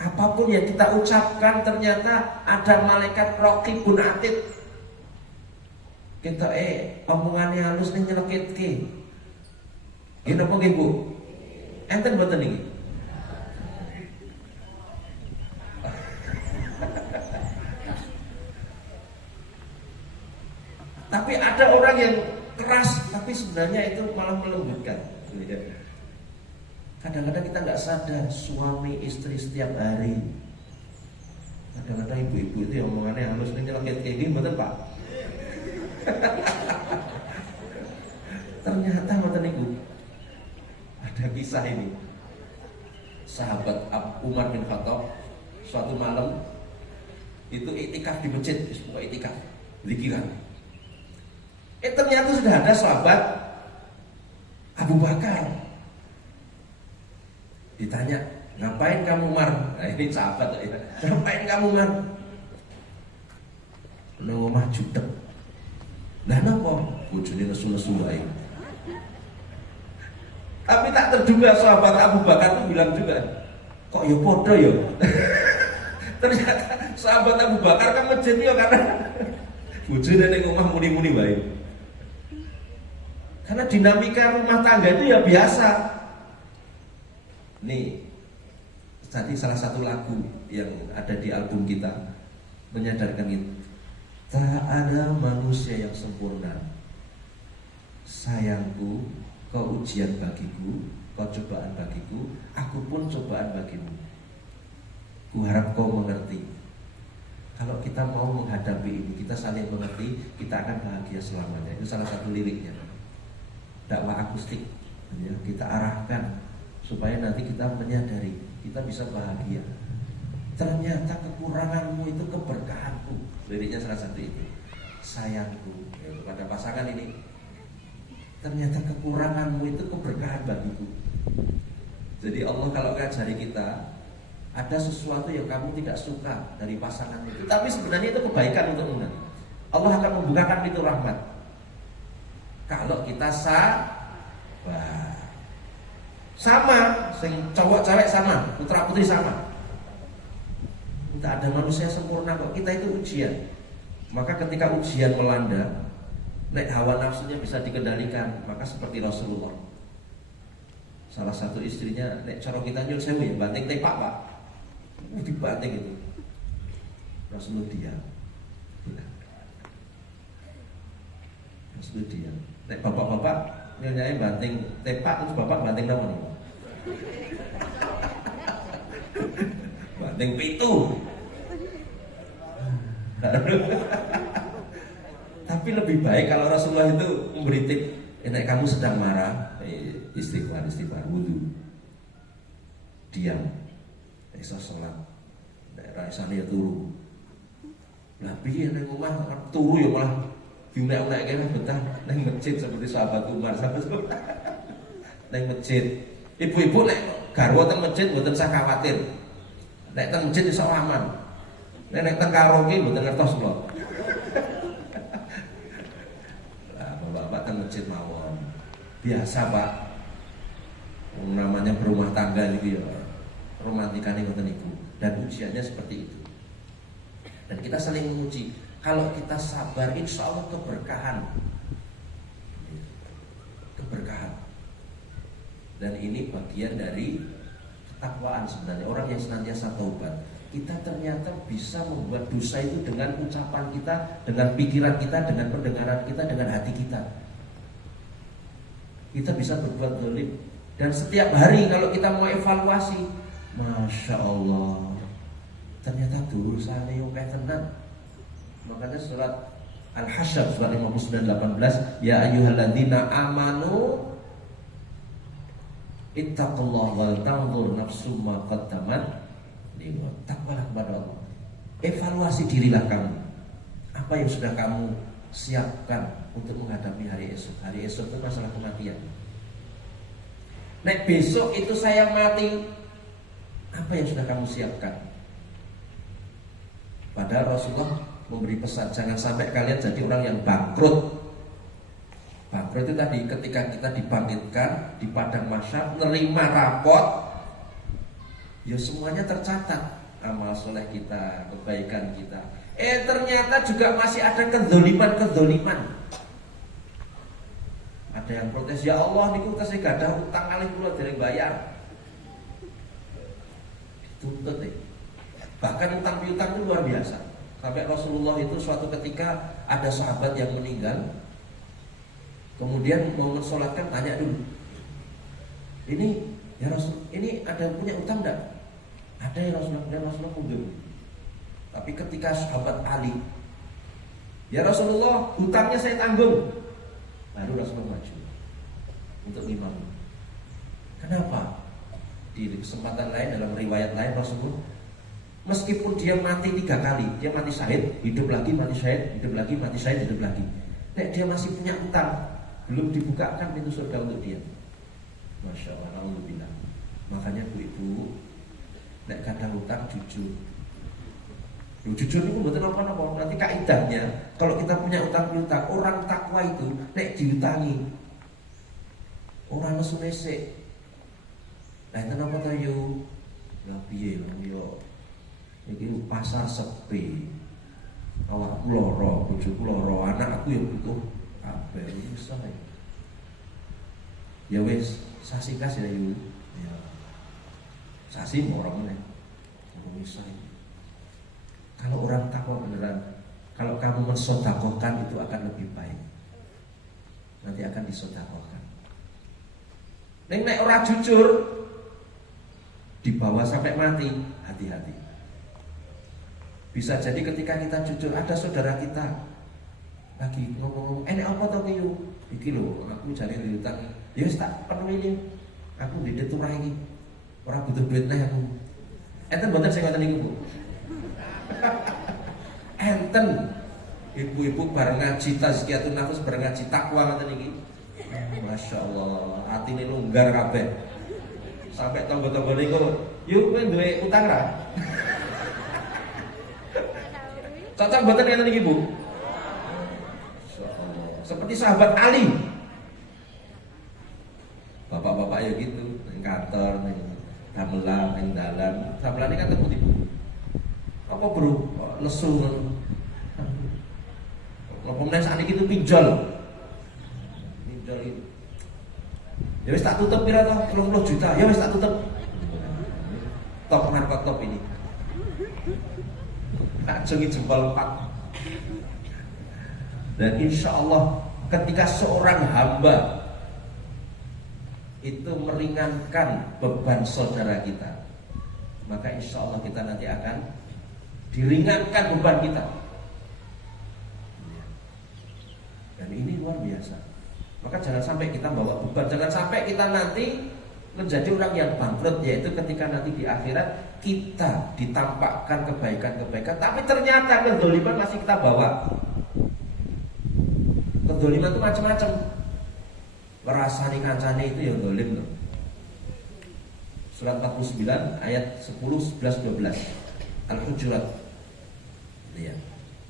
Apapun yang kita ucapkan ternyata ada malaikat raqibun atid. Kita omongannya halus nih nyelekitke. Gini apa nggih Bu? Enten mboten niki? Tapi ada orang yang keras, tapi sebenarnya itu malah melembutkan. Kadang-kadang kita nggak sadar suami istri setiap hari. Kadang-kadang ibu-ibu itu omongannya halus nih nyelekit kayak gini, betul Pak? Ternyata betul ibu. Ada kisah ini. Sahabat Umar bin Khattab suatu malam itu iktikaf di masjid, bukan iktikaf, zikiran. Ternyata sudah ada sahabat Abu Bakar. Ditanya, ngapain kamu Umar? Nah, ini sahabat ya. Ngapain kamu Umar? Nang omah jutek. Lah napa? Bojone nesu-nesu wae. Tapi tak terduga sahabat Abu Bakar itu bilang juga, kok ya podo ya? Ternyata sahabat Abu Bakar kan masjid ya karena bojone ning omah muni-muni wae. Karena dinamika rumah tangga itu ya biasa. Nih, tadi salah satu lagu yang ada di album kita menyadarkan itu. Tak ada manusia yang sempurna. Sayangku, kau ujian bagiku, kau cobaan bagiku, aku pun cobaan bagimu. Kuharap kau mengerti. Kalau kita mau menghadapi ini, kita saling mengerti, kita akan bahagia selamanya. Itu salah satu liriknya. Dakwah akustik ya, kita arahkan supaya nanti kita menyadari kita bisa bahagia. Ternyata kekuranganmu itu keberkahanku. Liriknya salah satu itu. Sayangku ya, pada pasangan ini. Ternyata kekuranganmu itu keberkahan bagiku. Jadi Allah kalau ngajari kita, ada sesuatu yang kamu tidak suka dari pasangan itu, tapi sebenarnya itu kebaikan untuk Allah akan membukakan pintu rahmat. Kalau kita sabar. Sama, sing cowok cewek sama, putra putri sama. Tidak ada manusia sempurna kok. Kita itu ujian. Maka ketika ujian melanda, nek hawa nafsunya bisa dikendalikan, maka seperti Rasulullah. Salah satu istrinya, nek cara kita nyul sewu ya, banting tepak pak, dibanting itu. Rasulullah diam. Rasulullah diam. Nek bapak-bapak nyanyai banting tepak, terus bapak banting nama nih. Banting pitu. Tapi lebih baik kalau Rasulullah itu memberi tip, nek kamu sedang marah, istighfar wudu, diam, iso sholat, daerah sana ya turu. Lah piye nek omah turu ya malah diunek-unek kene betah nang masjid seperti sahabat Umar nang masjid. Ibu-ibu nek garwa teng masjid mboten usah khawatir. Nek teng masjid iso aman. Nek teng karaoke mboten ngertos kula. Lah bapak-bapak teng masjid mawon. Biasa, Pak. Namanya berumah tangga gitu ya. Romantikane ngoten niku. Dan ujiannya seperti itu. Dan kita saling menguji. Kalau kita sabar, insya Allah keberkahan. Keberkahan. Dan ini bagian dari ketakwaan sebenarnya. Orang yang senantiasa taubat. Kita ternyata bisa membuat dosa itu dengan ucapan kita, dengan pikiran kita, dengan pendengaran kita, dengan hati kita. Kita bisa berbuat zalim. Dan setiap hari kalau kita mau evaluasi, Masya Allah, ternyata dosanya yang kayak tenang. Makanya surat Al-Hasyr surat 59:18, ya ayyuhalladzina amanu ittaqullaha wal tanzur nafsum ma qaddamat liwad. Takwalah kepada Allah. Evaluasi dirilah kamu. Apa yang sudah kamu siapkan untuk menghadapi hari esok. Hari esok itu masalah kematian. Nek besok itu saya mati, apa yang sudah kamu siapkan? Padahal Rasulullah memberi pesan, jangan sampai kalian jadi orang yang bangkrut. Bangkrut itu tadi ketika kita dibangkitkan di padang mahsyar, nerima rapot, ya semuanya tercatat, amal soleh kita, kebaikan kita. Ternyata juga masih ada kezoliman. Ada yang protes, ya Allah niku tesih gadah utang kalih kula dereng bayar. Dituntut deh. Bahkan utang piutang itu luar biasa. Sampai Rasulullah itu suatu ketika ada sahabat yang meninggal, kemudian mau mensolatkan, tanya dulu, ini ya Rasul, ini ada punya utang enggak? Ada ya Rasulullah, dan Rasulullah mundur. Tapi ketika sahabat Ali, ya Rasulullah, hutangnya saya tanggung, baru Rasulullah maju untuk imam. Kenapa? Di kesempatan lain, dalam riwayat lain, Rasulullah meskipun dia mati 3 kali, dia mati syahid, hidup lagi, mati syahid, hidup lagi, mati syahid, hidup lagi. Nek dia masih punya utang, belum dibukakan pintu surga untuk dia. Masya Allah, alhamdulillah. Makanya bu ibu, nek kadang utang jujur. Jujur itu betul apa-apa. Nanti kaidahnya, kalau kita punya utang piutang, orang takwa itu nek diutangi, orang nesu nesek. Nah itu apa tuh yo? Lah piye yo? Iki pasar sepi. Awakku lara, bojoku lara, anakku yo butuh kabeh susah ya. Ya wis, sasi kas ya yo. Ya. Sasi moro meneh. Bisa. Kalau orang takwa beneran, kalau kamu mensodakohkan itu akan lebih baik. Nanti akan disodakohkan. Nek orang jujur, dibawa sampai mati, hati-hati. Bisa jadi ketika kita jujur, ada saudara kita lagi ngomong, enek apa tau ki yo? Iki lho, aku jare diutang. Ya wis tak penuhi ini. Aku ndek turah iki. Ora butuh duit neh aku. Enten mboten sing ngoten niku, Bu? Enten ibu-ibu bareng ngaji tazkiyatun nafs, bareng ngaji takwa ngoten iki. Masya Allah, atine longgar kabeh. Sampai tonggo-tonggo niku, yuk kowe duwe utang ra? Cocok mboten ngene iki, Bu? Masya Allah. Seperti sahabat Ali bapak ya gitu, di kantor, di gamelan, di dalam. Gamelan ini kan tipu-tipu. Apa bro, lesu. Kalau pemenang saat ini itu pinjol itu. Ya wis tak tutup pira toh, 30 juta. Ya wis tak tutup. Top narko top ini. Tak jengi jempol 4. Dan insya Allah ketika seorang hamba itu meringankan beban saudara kita, maka insya Allah kita nanti akan diringankan beban kita. Dan ini luar biasa. Maka jangan sampai kita bawa beban, jangan sampai kita nanti menjadi orang yang bangkrut, yaitu ketika nanti di akhirat kita ditampakkan kebaikan-kebaikan, tapi ternyata kedoliman masih kita bawa. Kedoliman itu macam-macam. Merasani kancane itu yang dolim loh. Surat 49 ayat 10, 11, 12 Al-Hujurat. Ya.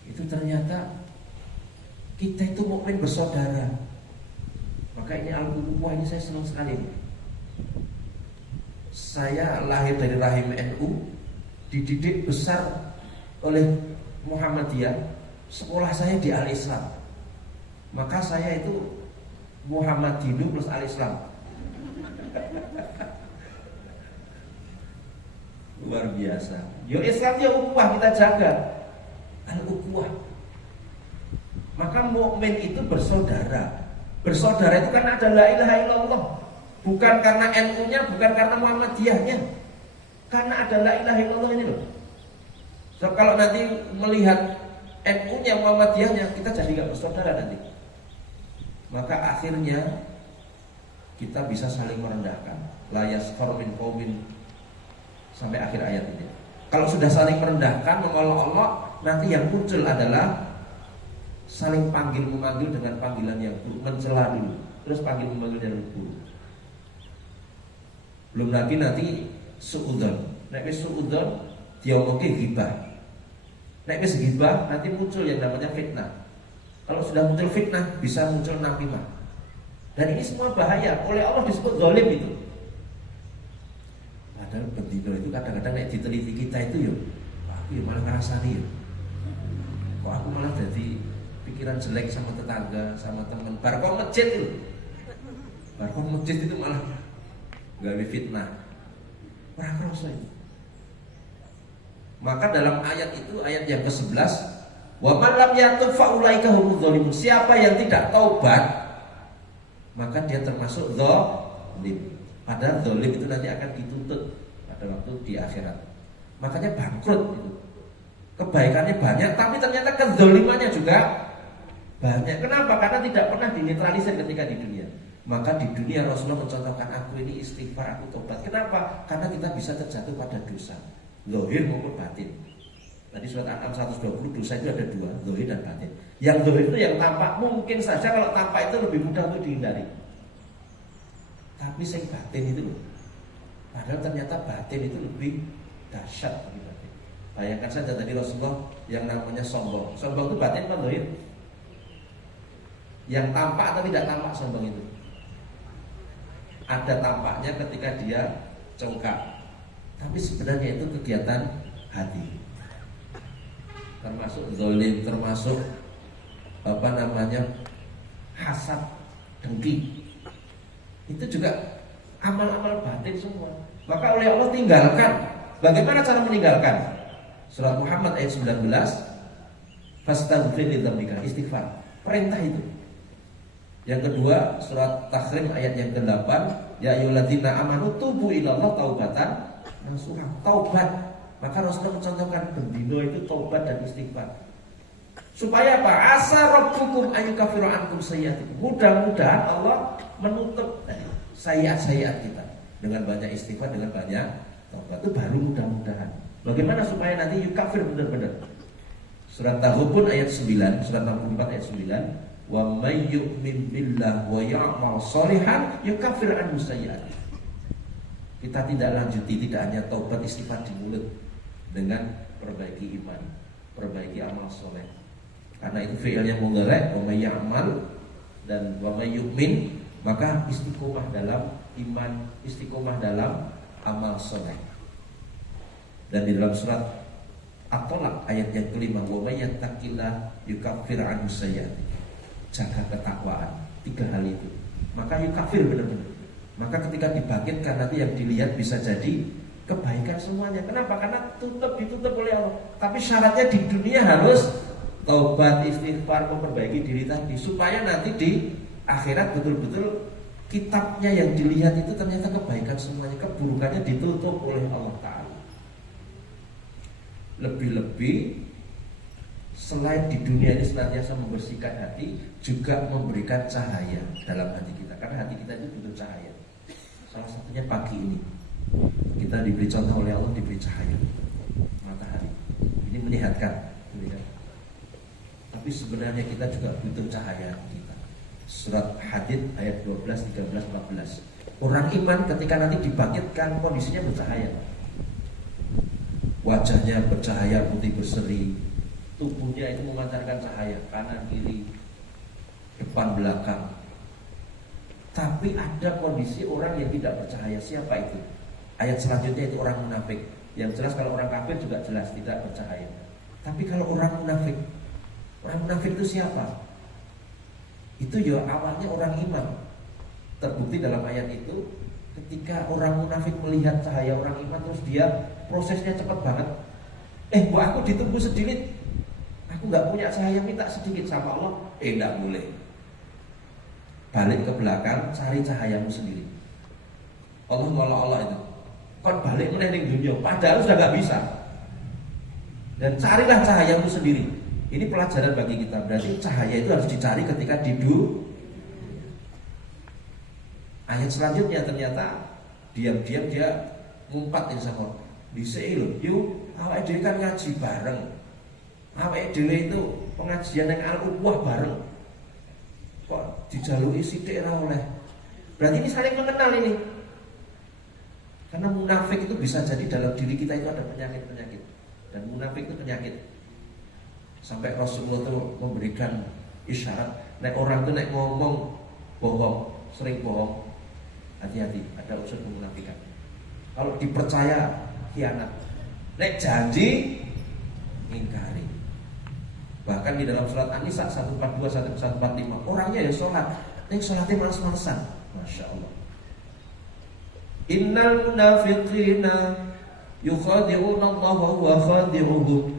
Itu ternyata kita itu mukmin bersaudara. Maka ini Al-Ukhuwah ini saya senang sekali. Saya lahir dari rahim NU, dididik besar oleh Muhammadiyah. Sekolah saya di Al-Islam. Maka saya itu Muhammadinu plus Al-Islam. Luar biasa. Yo Islam ya ukhuwah kita jaga. Al-ukhuwah. Maka mukmin itu bersaudara. Bersaudara itu kan ada la ilaha illallah. Bukan karena NU-nya, bukan karena Muhammadiyahnya. Karena ada la ilaha illallah ini loh. So, kalau nanti melihat NU-nya, Muhammadiyahnya, kita jadi gak bersaudara nanti. Maka akhirnya kita bisa saling merendahkan. La yaskhar min qaumin sampai akhir ayat ini. Kalau sudah saling merendahkan, mengolok-olok, nanti yang muncul adalah saling panggil-memanggil dengan panggilan yang buruk, mencela dulu, terus panggil-memanggil yang buruk. Belum lagi nanti suudzon. Nek wis suudzon diomongke ghibah. Nek wis ghibah nanti muncul yang namanya fitnah. Kalau sudah muncul fitnah bisa muncul namimah. Dan ini semua bahaya. Oleh Allah disebut zalim itu. Padahal bendino itu kadang-kadang nek diteliti kita itu yo, aku yo malah ngrasani yo. Kok aku malah jadi pikiran jelek sama tetangga, sama teman. Barkom masjid itu. Barkom masjid itu malah gawe fitnah. Ora kroso itu. Maka dalam ayat itu, ayat yang ke-11, wa man lam yatub fa ulaika humudz zalimun. Siapa yang tidak taubat, maka dia termasuk zalim. Padahal zalim itu nanti akan dituntut pada waktu di akhirat. Makanya bangkrut itu. Kebaikannya banyak, tapi ternyata kezalimannya juga banyak. Kenapa? Karena tidak pernah dinetralisir ketika di dunia. Maka di dunia Rasulullah mencontohkan, aku ini istighfar, aku tobat. Kenapa? Karena kita bisa terjatuh pada dosa, zahir maupun batin. Tadi surat Al-An'am 120, dosa itu ada dua, zahir dan batin. Yang zahir itu yang tampak, mungkin saja kalau tampak itu lebih mudah untuk dihindari. Tapi yang batin itu loh, padahal ternyata batin itu lebih dahsyat. Bayangkan saja tadi Rasulullah yang namanya sombong. Sombong itu batin apa zahir? Yang tampak atau tidak tampak sombong itu? Ada tampaknya ketika dia congkak, tapi sebenarnya itu kegiatan hati. Termasuk zalim, termasuk hasad, dengki. Itu juga amal-amal batin semua. Maka oleh Allah tinggalkan. Bagaimana cara meninggalkan? Surat Muhammad ayat 19, fastaghfir li dzambika, istighfar. Perintah itu. Yang kedua, surat Tahrim ayat yang ke-8, ya ayyuhalladzina amanu tubu ilallah taubatan nasuha. Taubat. Maka Rasulullah mencontohkan bendino itu taubat dan istighfar. Supaya apa? Asa rabbukum ayyukaffiru ankum sayyi'atikum. Mudah-mudahan Allah menutup sayyi'at kita dengan banyak istighfar, dengan banyak taubat. Itu baru mudah-mudahan. Bagaimana supaya nanti yukaffir benar-benar? Surat Taghabun ayat 9, surat 64 ayat 9, wa may yu'min billah wa ya'mal shalihan yukaffir anhu sayyi'atihi. Kita tidak lanjuti, tidak hanya taubat istighfar di mulut, dengan perbaiki iman, perbaiki amal soleh. Karena itu fi'ilnya mudhari', wa may ya'mal dan wa may yu'min, maka istiqomah dalam iman, istiqomah dalam amal soleh. Dan di dalam surat At-Tolak ayat yang kelima, wa may yattaqillah yukaffir anhu sayyi'atihi. Jaga ketakwaan, 3 hal itu. Maka yukafir benar-benar. Maka ketika dibangkitkan nanti yang dilihat bisa jadi kebaikan semuanya. Kenapa? Karena ditutup oleh Allah. Tapi syaratnya di dunia harus taubat, istighfar, memperbaiki diri tadi, supaya nanti di akhirat betul-betul kitabnya yang dilihat itu ternyata kebaikan semuanya, keburukannya ditutup oleh Allah Ta'ala. Lebih-lebih selain di dunia ini senantiasa membersihkan hati, juga memberikan cahaya dalam hati kita. Karena hati kita itu butuh cahaya. Salah satunya pagi ini kita diberi contoh oleh Allah, diberi cahaya matahari. Ini menyehatkan. Tapi sebenarnya kita juga butuh cahaya kita. Surat Hadid ayat 12, 13, 14. Orang iman ketika nanti dibangkitkan kondisinya bercahaya. Wajahnya bercahaya putih berseri, tubuhnya itu memancarkan cahaya kanan kiri, depan belakang. Tapi ada kondisi orang yang tidak bercahaya. Siapa itu? Ayat selanjutnya itu orang munafik. Yang jelas kalau orang kafir juga jelas tidak bercahaya. Tapi kalau orang munafik itu siapa? Itu ya awalnya orang iman. Terbukti dalam ayat itu, ketika orang munafik melihat cahaya orang iman, terus dia prosesnya cepat banget. Bu aku ditunggu sedikit, aku gak punya cahaya, minta sedikit sama Allah. Gak boleh. Balik ke belakang, cari cahayamu sendiri. Allah itu kon balik meneh dunia, padahal sudah gak bisa. Dan carilah cahayamu sendiri. Ini pelajaran bagi kita. Berarti cahaya itu harus dicari ketika tidur. Ayat selanjutnya ternyata diam-diam dia ngumpat sama dhisik lho, yuk awake dhewe kan ngaji bareng. Awake dhewe itu pengajian yang al-uwah bareng. Kok dijaluki sithik ora oleh. Berarti ini saling mengenal ini. Karena munafik itu bisa jadi dalam diri kita itu ada penyakit-penyakit. Dan munafik itu penyakit. Sampai Rasulullah itu memberikan isyarat, nek orang itu nek ngomong bohong, sering bohong, hati-hati, ada unsur kemunafikan. Kalau dipercaya khianat, nek janji ingkari. Bahkan di dalam surat An-Nisa 142 145, orangnya ya sholat, nek sholatnya malas-malasan. Masya Allah. Innal munafiqina yukhadi'una Allah wa huwa khadi'uhum.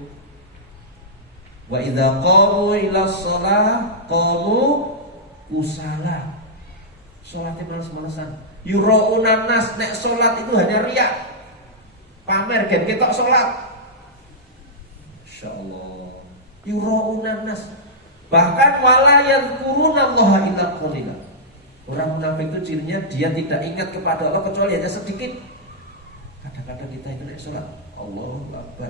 Wa idza qamu ila shalah qamu kusala. Salatnya malas-malasan. Yura'unan nas, nek salat itu hanya riya. Pamer gen ketok salat. Insyaallah. Yura'unan nas. Bahkan wala yadhkurunallaha illa qalila. Orang munafik itu cirinya dia tidak ingat kepada Allah kecuali hanya sedikit. Kadang-kadang kita itu nek salat, Allahu Akbar.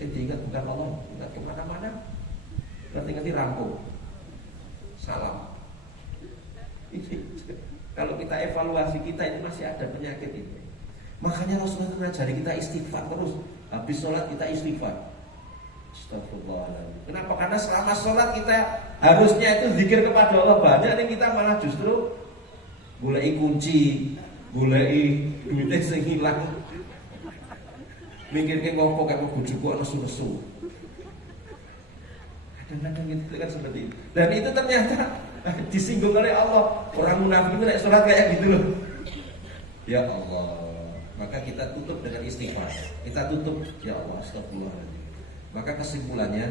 Saya diingat bukan Allah, ingat kemana-mana. Nanti rangkum. Salam. Kalau kita evaluasi kita ini masih ada penyakit itu. Makanya Rasulullah mengajari kita istighfar terus. Habis sholat kita istighfar. Astagfirullahaladzim. Kenapa? Karena selama sholat kita harusnya itu zikir kepada Allah banyak, nih kita malah justru goleki kunci, goleki duitnya sing hilang. Mikirnya ngopo kayak mau bujuku nesu-nesu. Kadang-kadang itu kan seperti itu. Dan itu ternyata disinggung oleh Allah. Orang munafik itu naik sholat kayak gitu loh. Ya Allah. Maka kita tutup dengan istighfar. Kita tutup, ya Allah, astagfirullahaladzim. Maka kesimpulannya,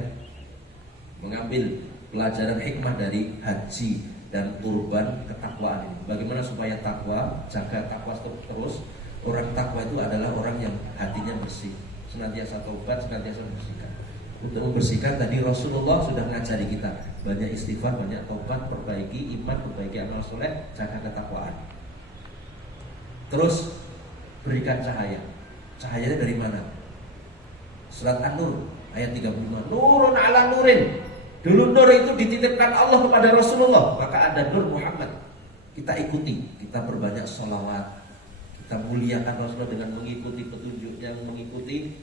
mengambil pelajaran hikmah dari haji dan kurban ketakwaan ini. Bagaimana supaya takwa, jaga takwa terus. Orang takwa itu adalah orang yang hatinya bersih, senantiasa taubat, senantiasa membersihkan. Untuk membersihkan tadi Rasulullah sudah mengajari kita banyak istighfar, banyak taubat, perbaiki iman, perbaiki amal soleh, jaga ketakwaan. Terus berikan cahaya. Cahayanya dari mana? Surat An-Nur ayat 35. Nurun ala nurin. Dulu nur itu dititipkan Allah kepada Rasulullah, maka ada nur Muhammad. Kita ikuti, kita berbanyak sholawat. Kita muliakan Rasulullah dengan mengikuti petunjuknya, mengikuti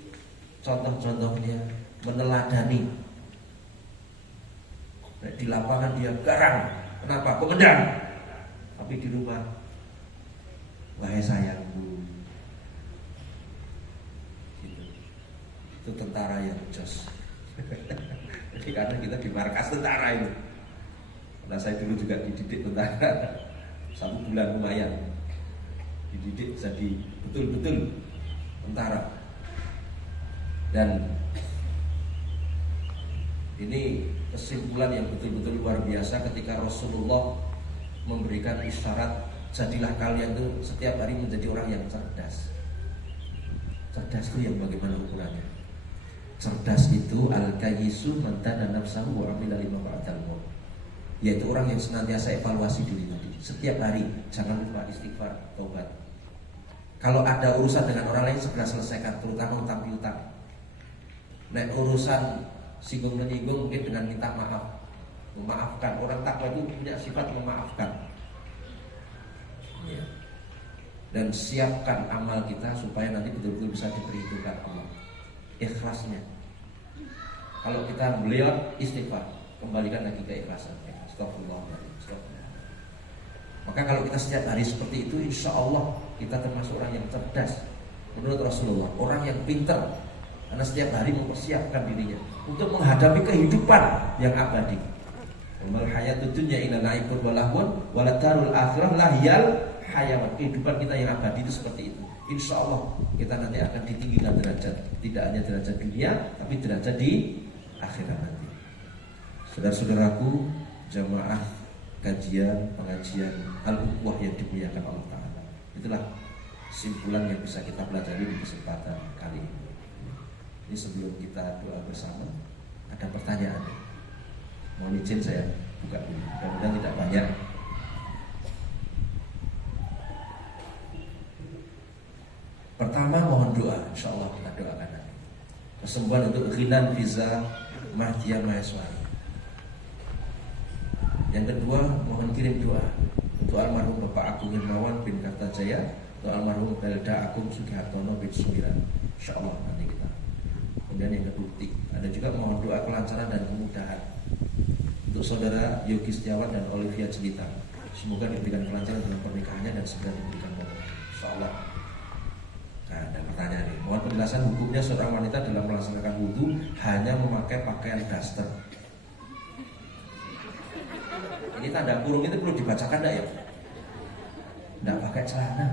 contoh-contohnya, meneladani. Di lapangan dia garang, kenapa? Komandan. Tapi di rumah wahai sayangku. Gitu. Itu tentara yang jos. Jadi karena kita di markas tentara itu. Nah saya dulu juga dididik tentara 1 bulan lumayan. Dididik jadi betul-betul tentara. Dan ini kesimpulan yang betul-betul luar biasa ketika Rasulullah memberikan isyarat, jadilah kalian itu setiap hari menjadi orang yang cerdas. Cerdas itu yang bagaimana ukurannya? Cerdas itu al-kayyisu man dana nafsahu wa amila lima ba'dal maut. Yaitu orang yang senantiasa evaluasi diri tadi. Setiap hari jangan lupa istighfar, taubat. Kalau ada urusan dengan orang lain segera selesaikan, terutama utang piutang. Nek urusan singgung menyinggung mungkin dengan minta maaf, memaafkan. Orang takwa itu punya sifat memaafkan. Ya. Dan siapkan amal kita supaya nanti betul-betul bisa diperhitungkan Allah. Ikhlasnya. Kalau kita beliau istighfar, kembalikan lagi ke ikhlasan. Astagfirullah. Maka kalau kita setiap hari seperti itu, insya Allah kita termasuk orang yang cerdas. Menurut Rasulullah, orang yang pintar, karena setiap hari mempersiapkan dirinya untuk menghadapi kehidupan yang abadi. Amal hayatud dunya ila la'ibun wa lahwun wa ladarul akhirah lahiyal hayawan. Kehidupan kita yang abadi itu seperti itu. Insya Allah kita nanti akan ditinggikan derajat. Tidak hanya derajat dunia, tapi derajat di akhirat nanti. Saudara-saudaraku, jamaah kajian pengajian al-ukhuwah yang dimuliakan Allah Ta'ala, itulah kesimpulan yang bisa kita pelajari di kesempatan kali ini. Ini sebelum kita doa bersama, ada pertanyaan. Mohon izin saya buka dulu, mudah-mudahan tidak banyak. Pertama mohon doa, insya Allah kita doakan nanti. Kesembuhan untuk Ghinan Visa Mahdia Maheswari. Yang kedua mohon kirim doa untuk almarhum Bapak Agung Hirmawan bin Kartajaya, untuk almarhum Belda Agung Sugihartono bin Sumiran. Insya Allah nanti kita. Kemudian yang ketiga ada juga mohon doa kelancaran dan kemudahan untuk saudara Yogi Setiawan dan Olivia Jelita. Semoga diberikan kelancaran dalam pernikahannya dan segera diberikan jodoh. Insya Allah. Nah, ada pertanyaan nih. Mohon penjelasan hukumnya seorang wanita dalam melaksanakan wudhu hanya memakai pakaian daster. Ini tanda kurung itu perlu dibacakan enggak ya? Enggak pakai celana.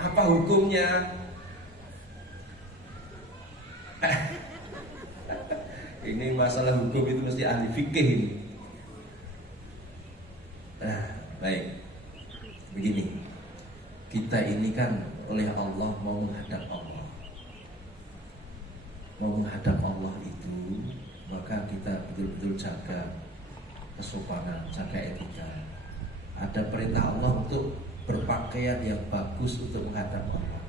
Apa hukumnya? Ini masalah hukum itu mesti ahli fikih ini. Nah, baik. Begini, kita ini kan oleh Allah mau menghadap Allah. Mau menghadap Allah itu, maka kita betul-betul jaga kesopanan, jaga etika. Ada perintah Allah untuk berpakaian yang bagus untuk menghadap Allah.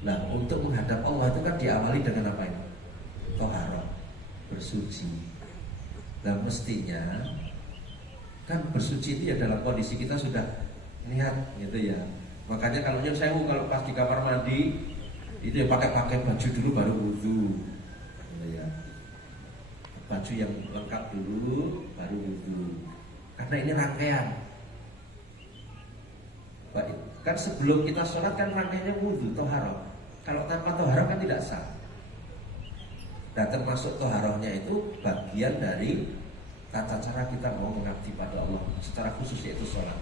Nah, untuk menghadap Allah itu kan diawali dengan apa ini? Thaharah, bersuci. Nah, mestinya kan bersuci itu ya dalam kondisi kita sudah niat gitu ya. Makanya kalau nyun sewu kalau pas di kamar mandi itu ya pakai baju dulu baru wudu. Gitu ya. Baju yang lengkap dulu baru wudu. Karena ini rangkaian. Baik. Kan sebelum kita sholat kan rangkaiannya wudu, thaharah. Kalau tanpa thaharah kan tidak sah. Dan termasuk thaharahnya itu bagian dari tata cara kita mau mengabdi pada Allah secara khusus yaitu sholat.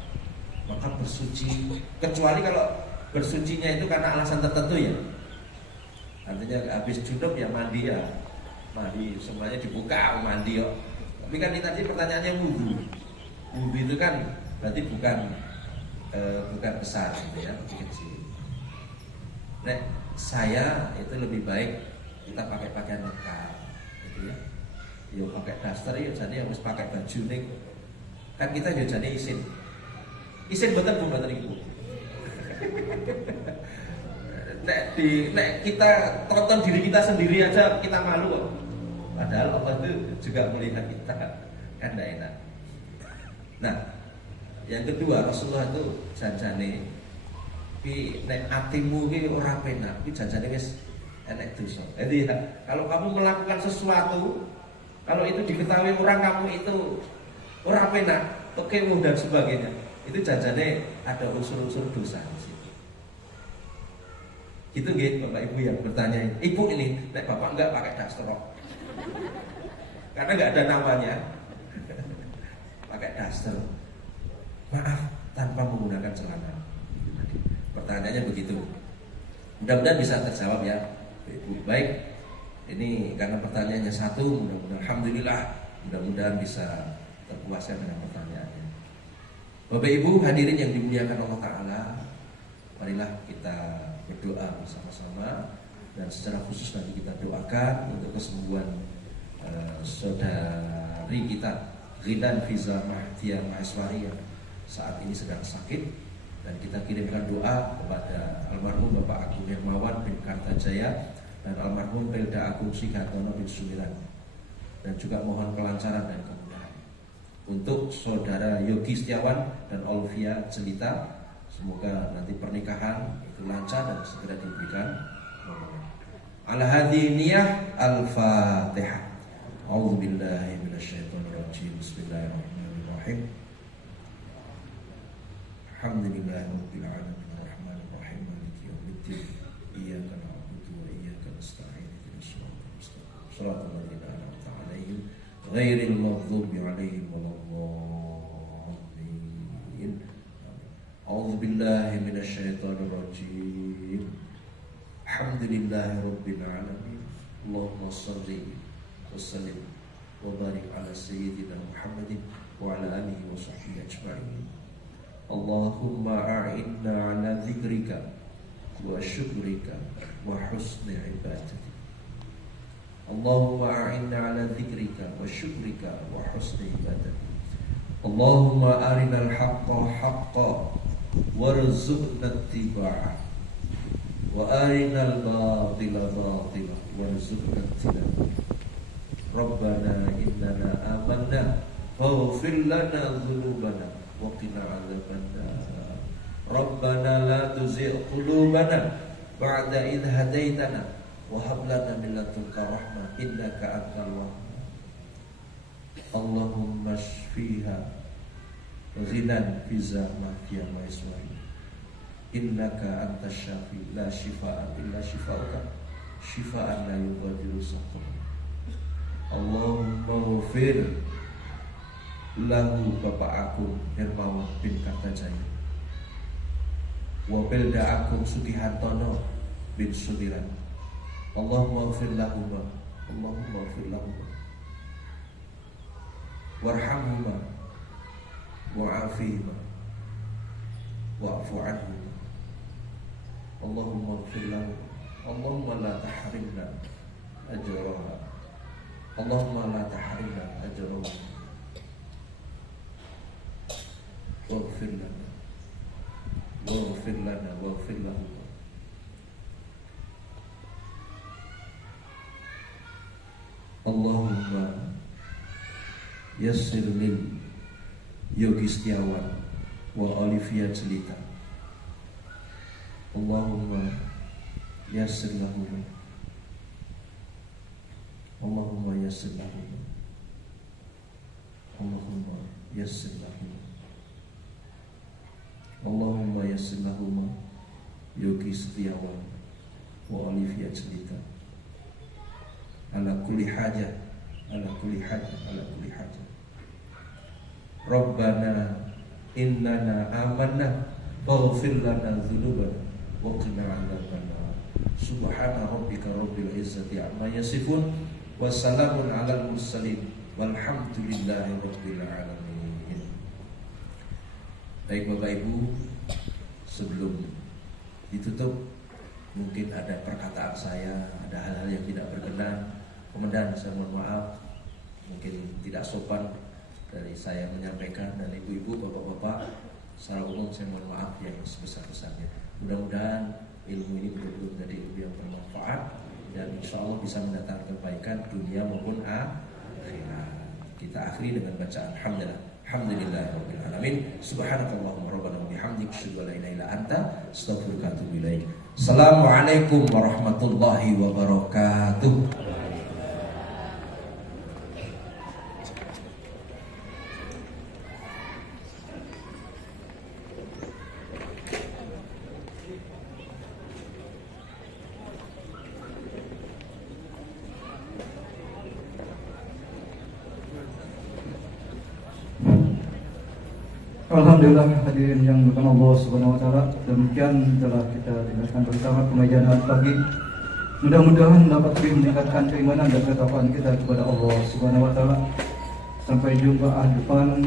Maka bersuci, kecuali kalau bersucinya itu karena alasan tertentu ya. Artinya habis junub ya mandi ya. Mandi semuanya dibuka mandi ya. Tapi kan ini tadi pertanyaannya wudhu. Wudhu itu kan berarti bukan besar gitu ya, kecil. Nah, saya itu lebih baik kita pakai pakaian lengkap gitu ya. Yo pakai daster ya jadi harus pakai baju nih. Kan kita yo jadi isin. Isin betul ibu. Nek kita tonton diri kita sendiri aja kita malu kok. Padahal Allah itu juga melihat kita kan tidak enak. Nah, yang kedua Rasulullah itu janjane ki nek atimu ki ora penak, ki janjane wis enek dosa. Jadi ya, kalau kamu melakukan sesuatu, kalau itu diketahui orang kamu itu ora penak, tokemu dan sebagainya. Itu jajane ada unsur-unsur dosa di situ. Gitu nggih Bapak Ibu yang bertanya. Ibu ini, nek Bapak enggak pakai daster. Karena enggak ada namanya. Pakai daster. Maaf, tanpa menggunakan celana. Pertanyaannya begitu. Mudah-mudahan bisa terjawab ya, Ibu. Baik, ini karena pertanyaannya satu, mudah-mudahan alhamdulillah, mudah-mudahan bisa terpuaskan dengan pertanyaannya. Bapak Ibu hadirin yang dimuliakan Allah Ta'ala, marilah kita berdoa bersama-sama. Dan secara khusus nanti kita doakan untuk kesembuhan saudari kita Ghidan Fiza Mahdia Maheswari yang saat ini sedang sakit. Dan kita kirimkan doa kepada almarhum Bapak Agung Hermawan bin Kartajaya dan almarhum Pelda Agung Sigatono bin Sumiran. Dan juga mohon kelancaran dan kemudahan untuk saudara Yogi Setiawan dan Olivia Jelita. Semoga nanti pernikahan itu lancar dan segera diberikan. Ala hadhihi niyah al-Fatihah. A'udzubillahi minasyaitonirrajim. Bismillahirrahmanirrahim. Alhamdulillahirabbil alamin arrahmanir rahim maliki yaumiddin. Iyyaka na'budu wa iyyaka nasta'in. Ihdinas siratal mustaqim. Shiratal ladzina an'amta 'alaihim ghairil maghdubi 'alaihim waladdallin. A'udzubillahi minasyaitonir rajim. Alhamdulillahirabbil alamin. Allahumma shalli wa sallim wa barik ala sayyidina Muhammadin wa ala alihi wa sahbihi ajma'in. Allahumma a'inna ala dzikrika wa syukrika wa husni ibadatik. Allahumma a'inna ala dzikrika wa syukrika wa husni ibadatik. Allahumma arinal haqqa haqqan warzuqna ittiba'ah wa arinal batila batila warzuqna ijtinabah. Rabbana innana amanna faghfir lana dzunubana wa qina adzabannar. Rabbana la tuzigh qulubana ba'da idh hadaitana wa hab lana min ladunka rahmah innaka antal wahhab. Allahumma shfiha ghinan fiza mahya maiswari innaka antas syafi la shifaa illa shifauka shifaan la yughadiru saqama. Allahumma ghfir lahu Bapak Agung Hermawan bin Kartajaya wa Pelda Agung Sugihantono bin Sumiran. Allahumma ghfir lahuma, Allahumma ghfir lahuma warhamhuma wa'afihima wa'fu anhuma. Allahumma ghfir lahum, Allahumma la tahrimna ajraha, Allahumma la tahrimna ajraha waghfir lana waghfir lana waghfir lahum. Allahumma yassir lil Yogi Setiawan wa Olivia Jelita. Allahumma yassir lahum, Allahumma yassir lahum, Allahumma yassir lahum, Allahumma yassir lahum Yogi Setiawan wa Olivia Jelita. Ala kulli hajah, ala kulli hajah, ala kulli hajah. Rabbana innana amanna faghfir lana dzunubana wa qina adzabannar. Subhana rabbika rabbil izzati amma yasifun wa salamun alal mursalin walhamdulillahi rabbil alamin. Baik Bapak Ibu, sebelum ditutup mungkin ada perkataan saya, ada hal-hal yang tidak berkenan. Komandan, saya mohon maaf, mungkin tidak sopan dari saya menyampaikan, dan ibu-ibu, bapak-bapak, secara umum saya mohon maaf yang sebesar-besarnya. Mudah-mudahan ilmu ini betul-betul menjadi ilmu yang bermanfaat dan insya Allah bisa mendatangkan kebaikan dunia maupun akhirat. Kita akhiri dengan bacaan hamdalah. Alhamdulillahirabbil alamin. Subhanakallahumma rabbana wa bihamdika asyhadu an la ilaha illa anta astaghfiruka wa atubu ilaik. Assalamualaikum warahmatullahi wabarakatuh. Alhamdulillah hadirin yang berkenan Allah Subhanahu wa taala, demikian telah kita dengarkan bersama pengajian pagi. Mudah-mudahan dapat lebih meningkatkan keimanan dan ketakwaan kita kepada Allah Subhanahu wa taala. Sampai jumpa depan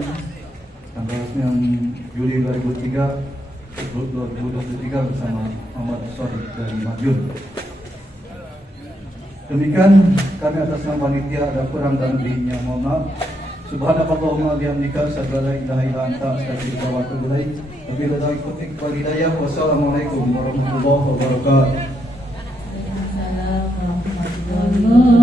tanggal 9 Juli 2023 bersama Ahmad Sodik dari Madiun. Demikian kami atas nama panitia, ada kurang dan lebihnya mohon maaf. Subhanakallahumma bihamdika asyhadu an la ilaha illa anta astaghfiruka wa atubu ilaik. Wabillahi taufiq wal hidayah. Wassalamualaikum warahmatullahi wabarakatuh. Waalaikumsalam warahmatullahi wabarakatuh.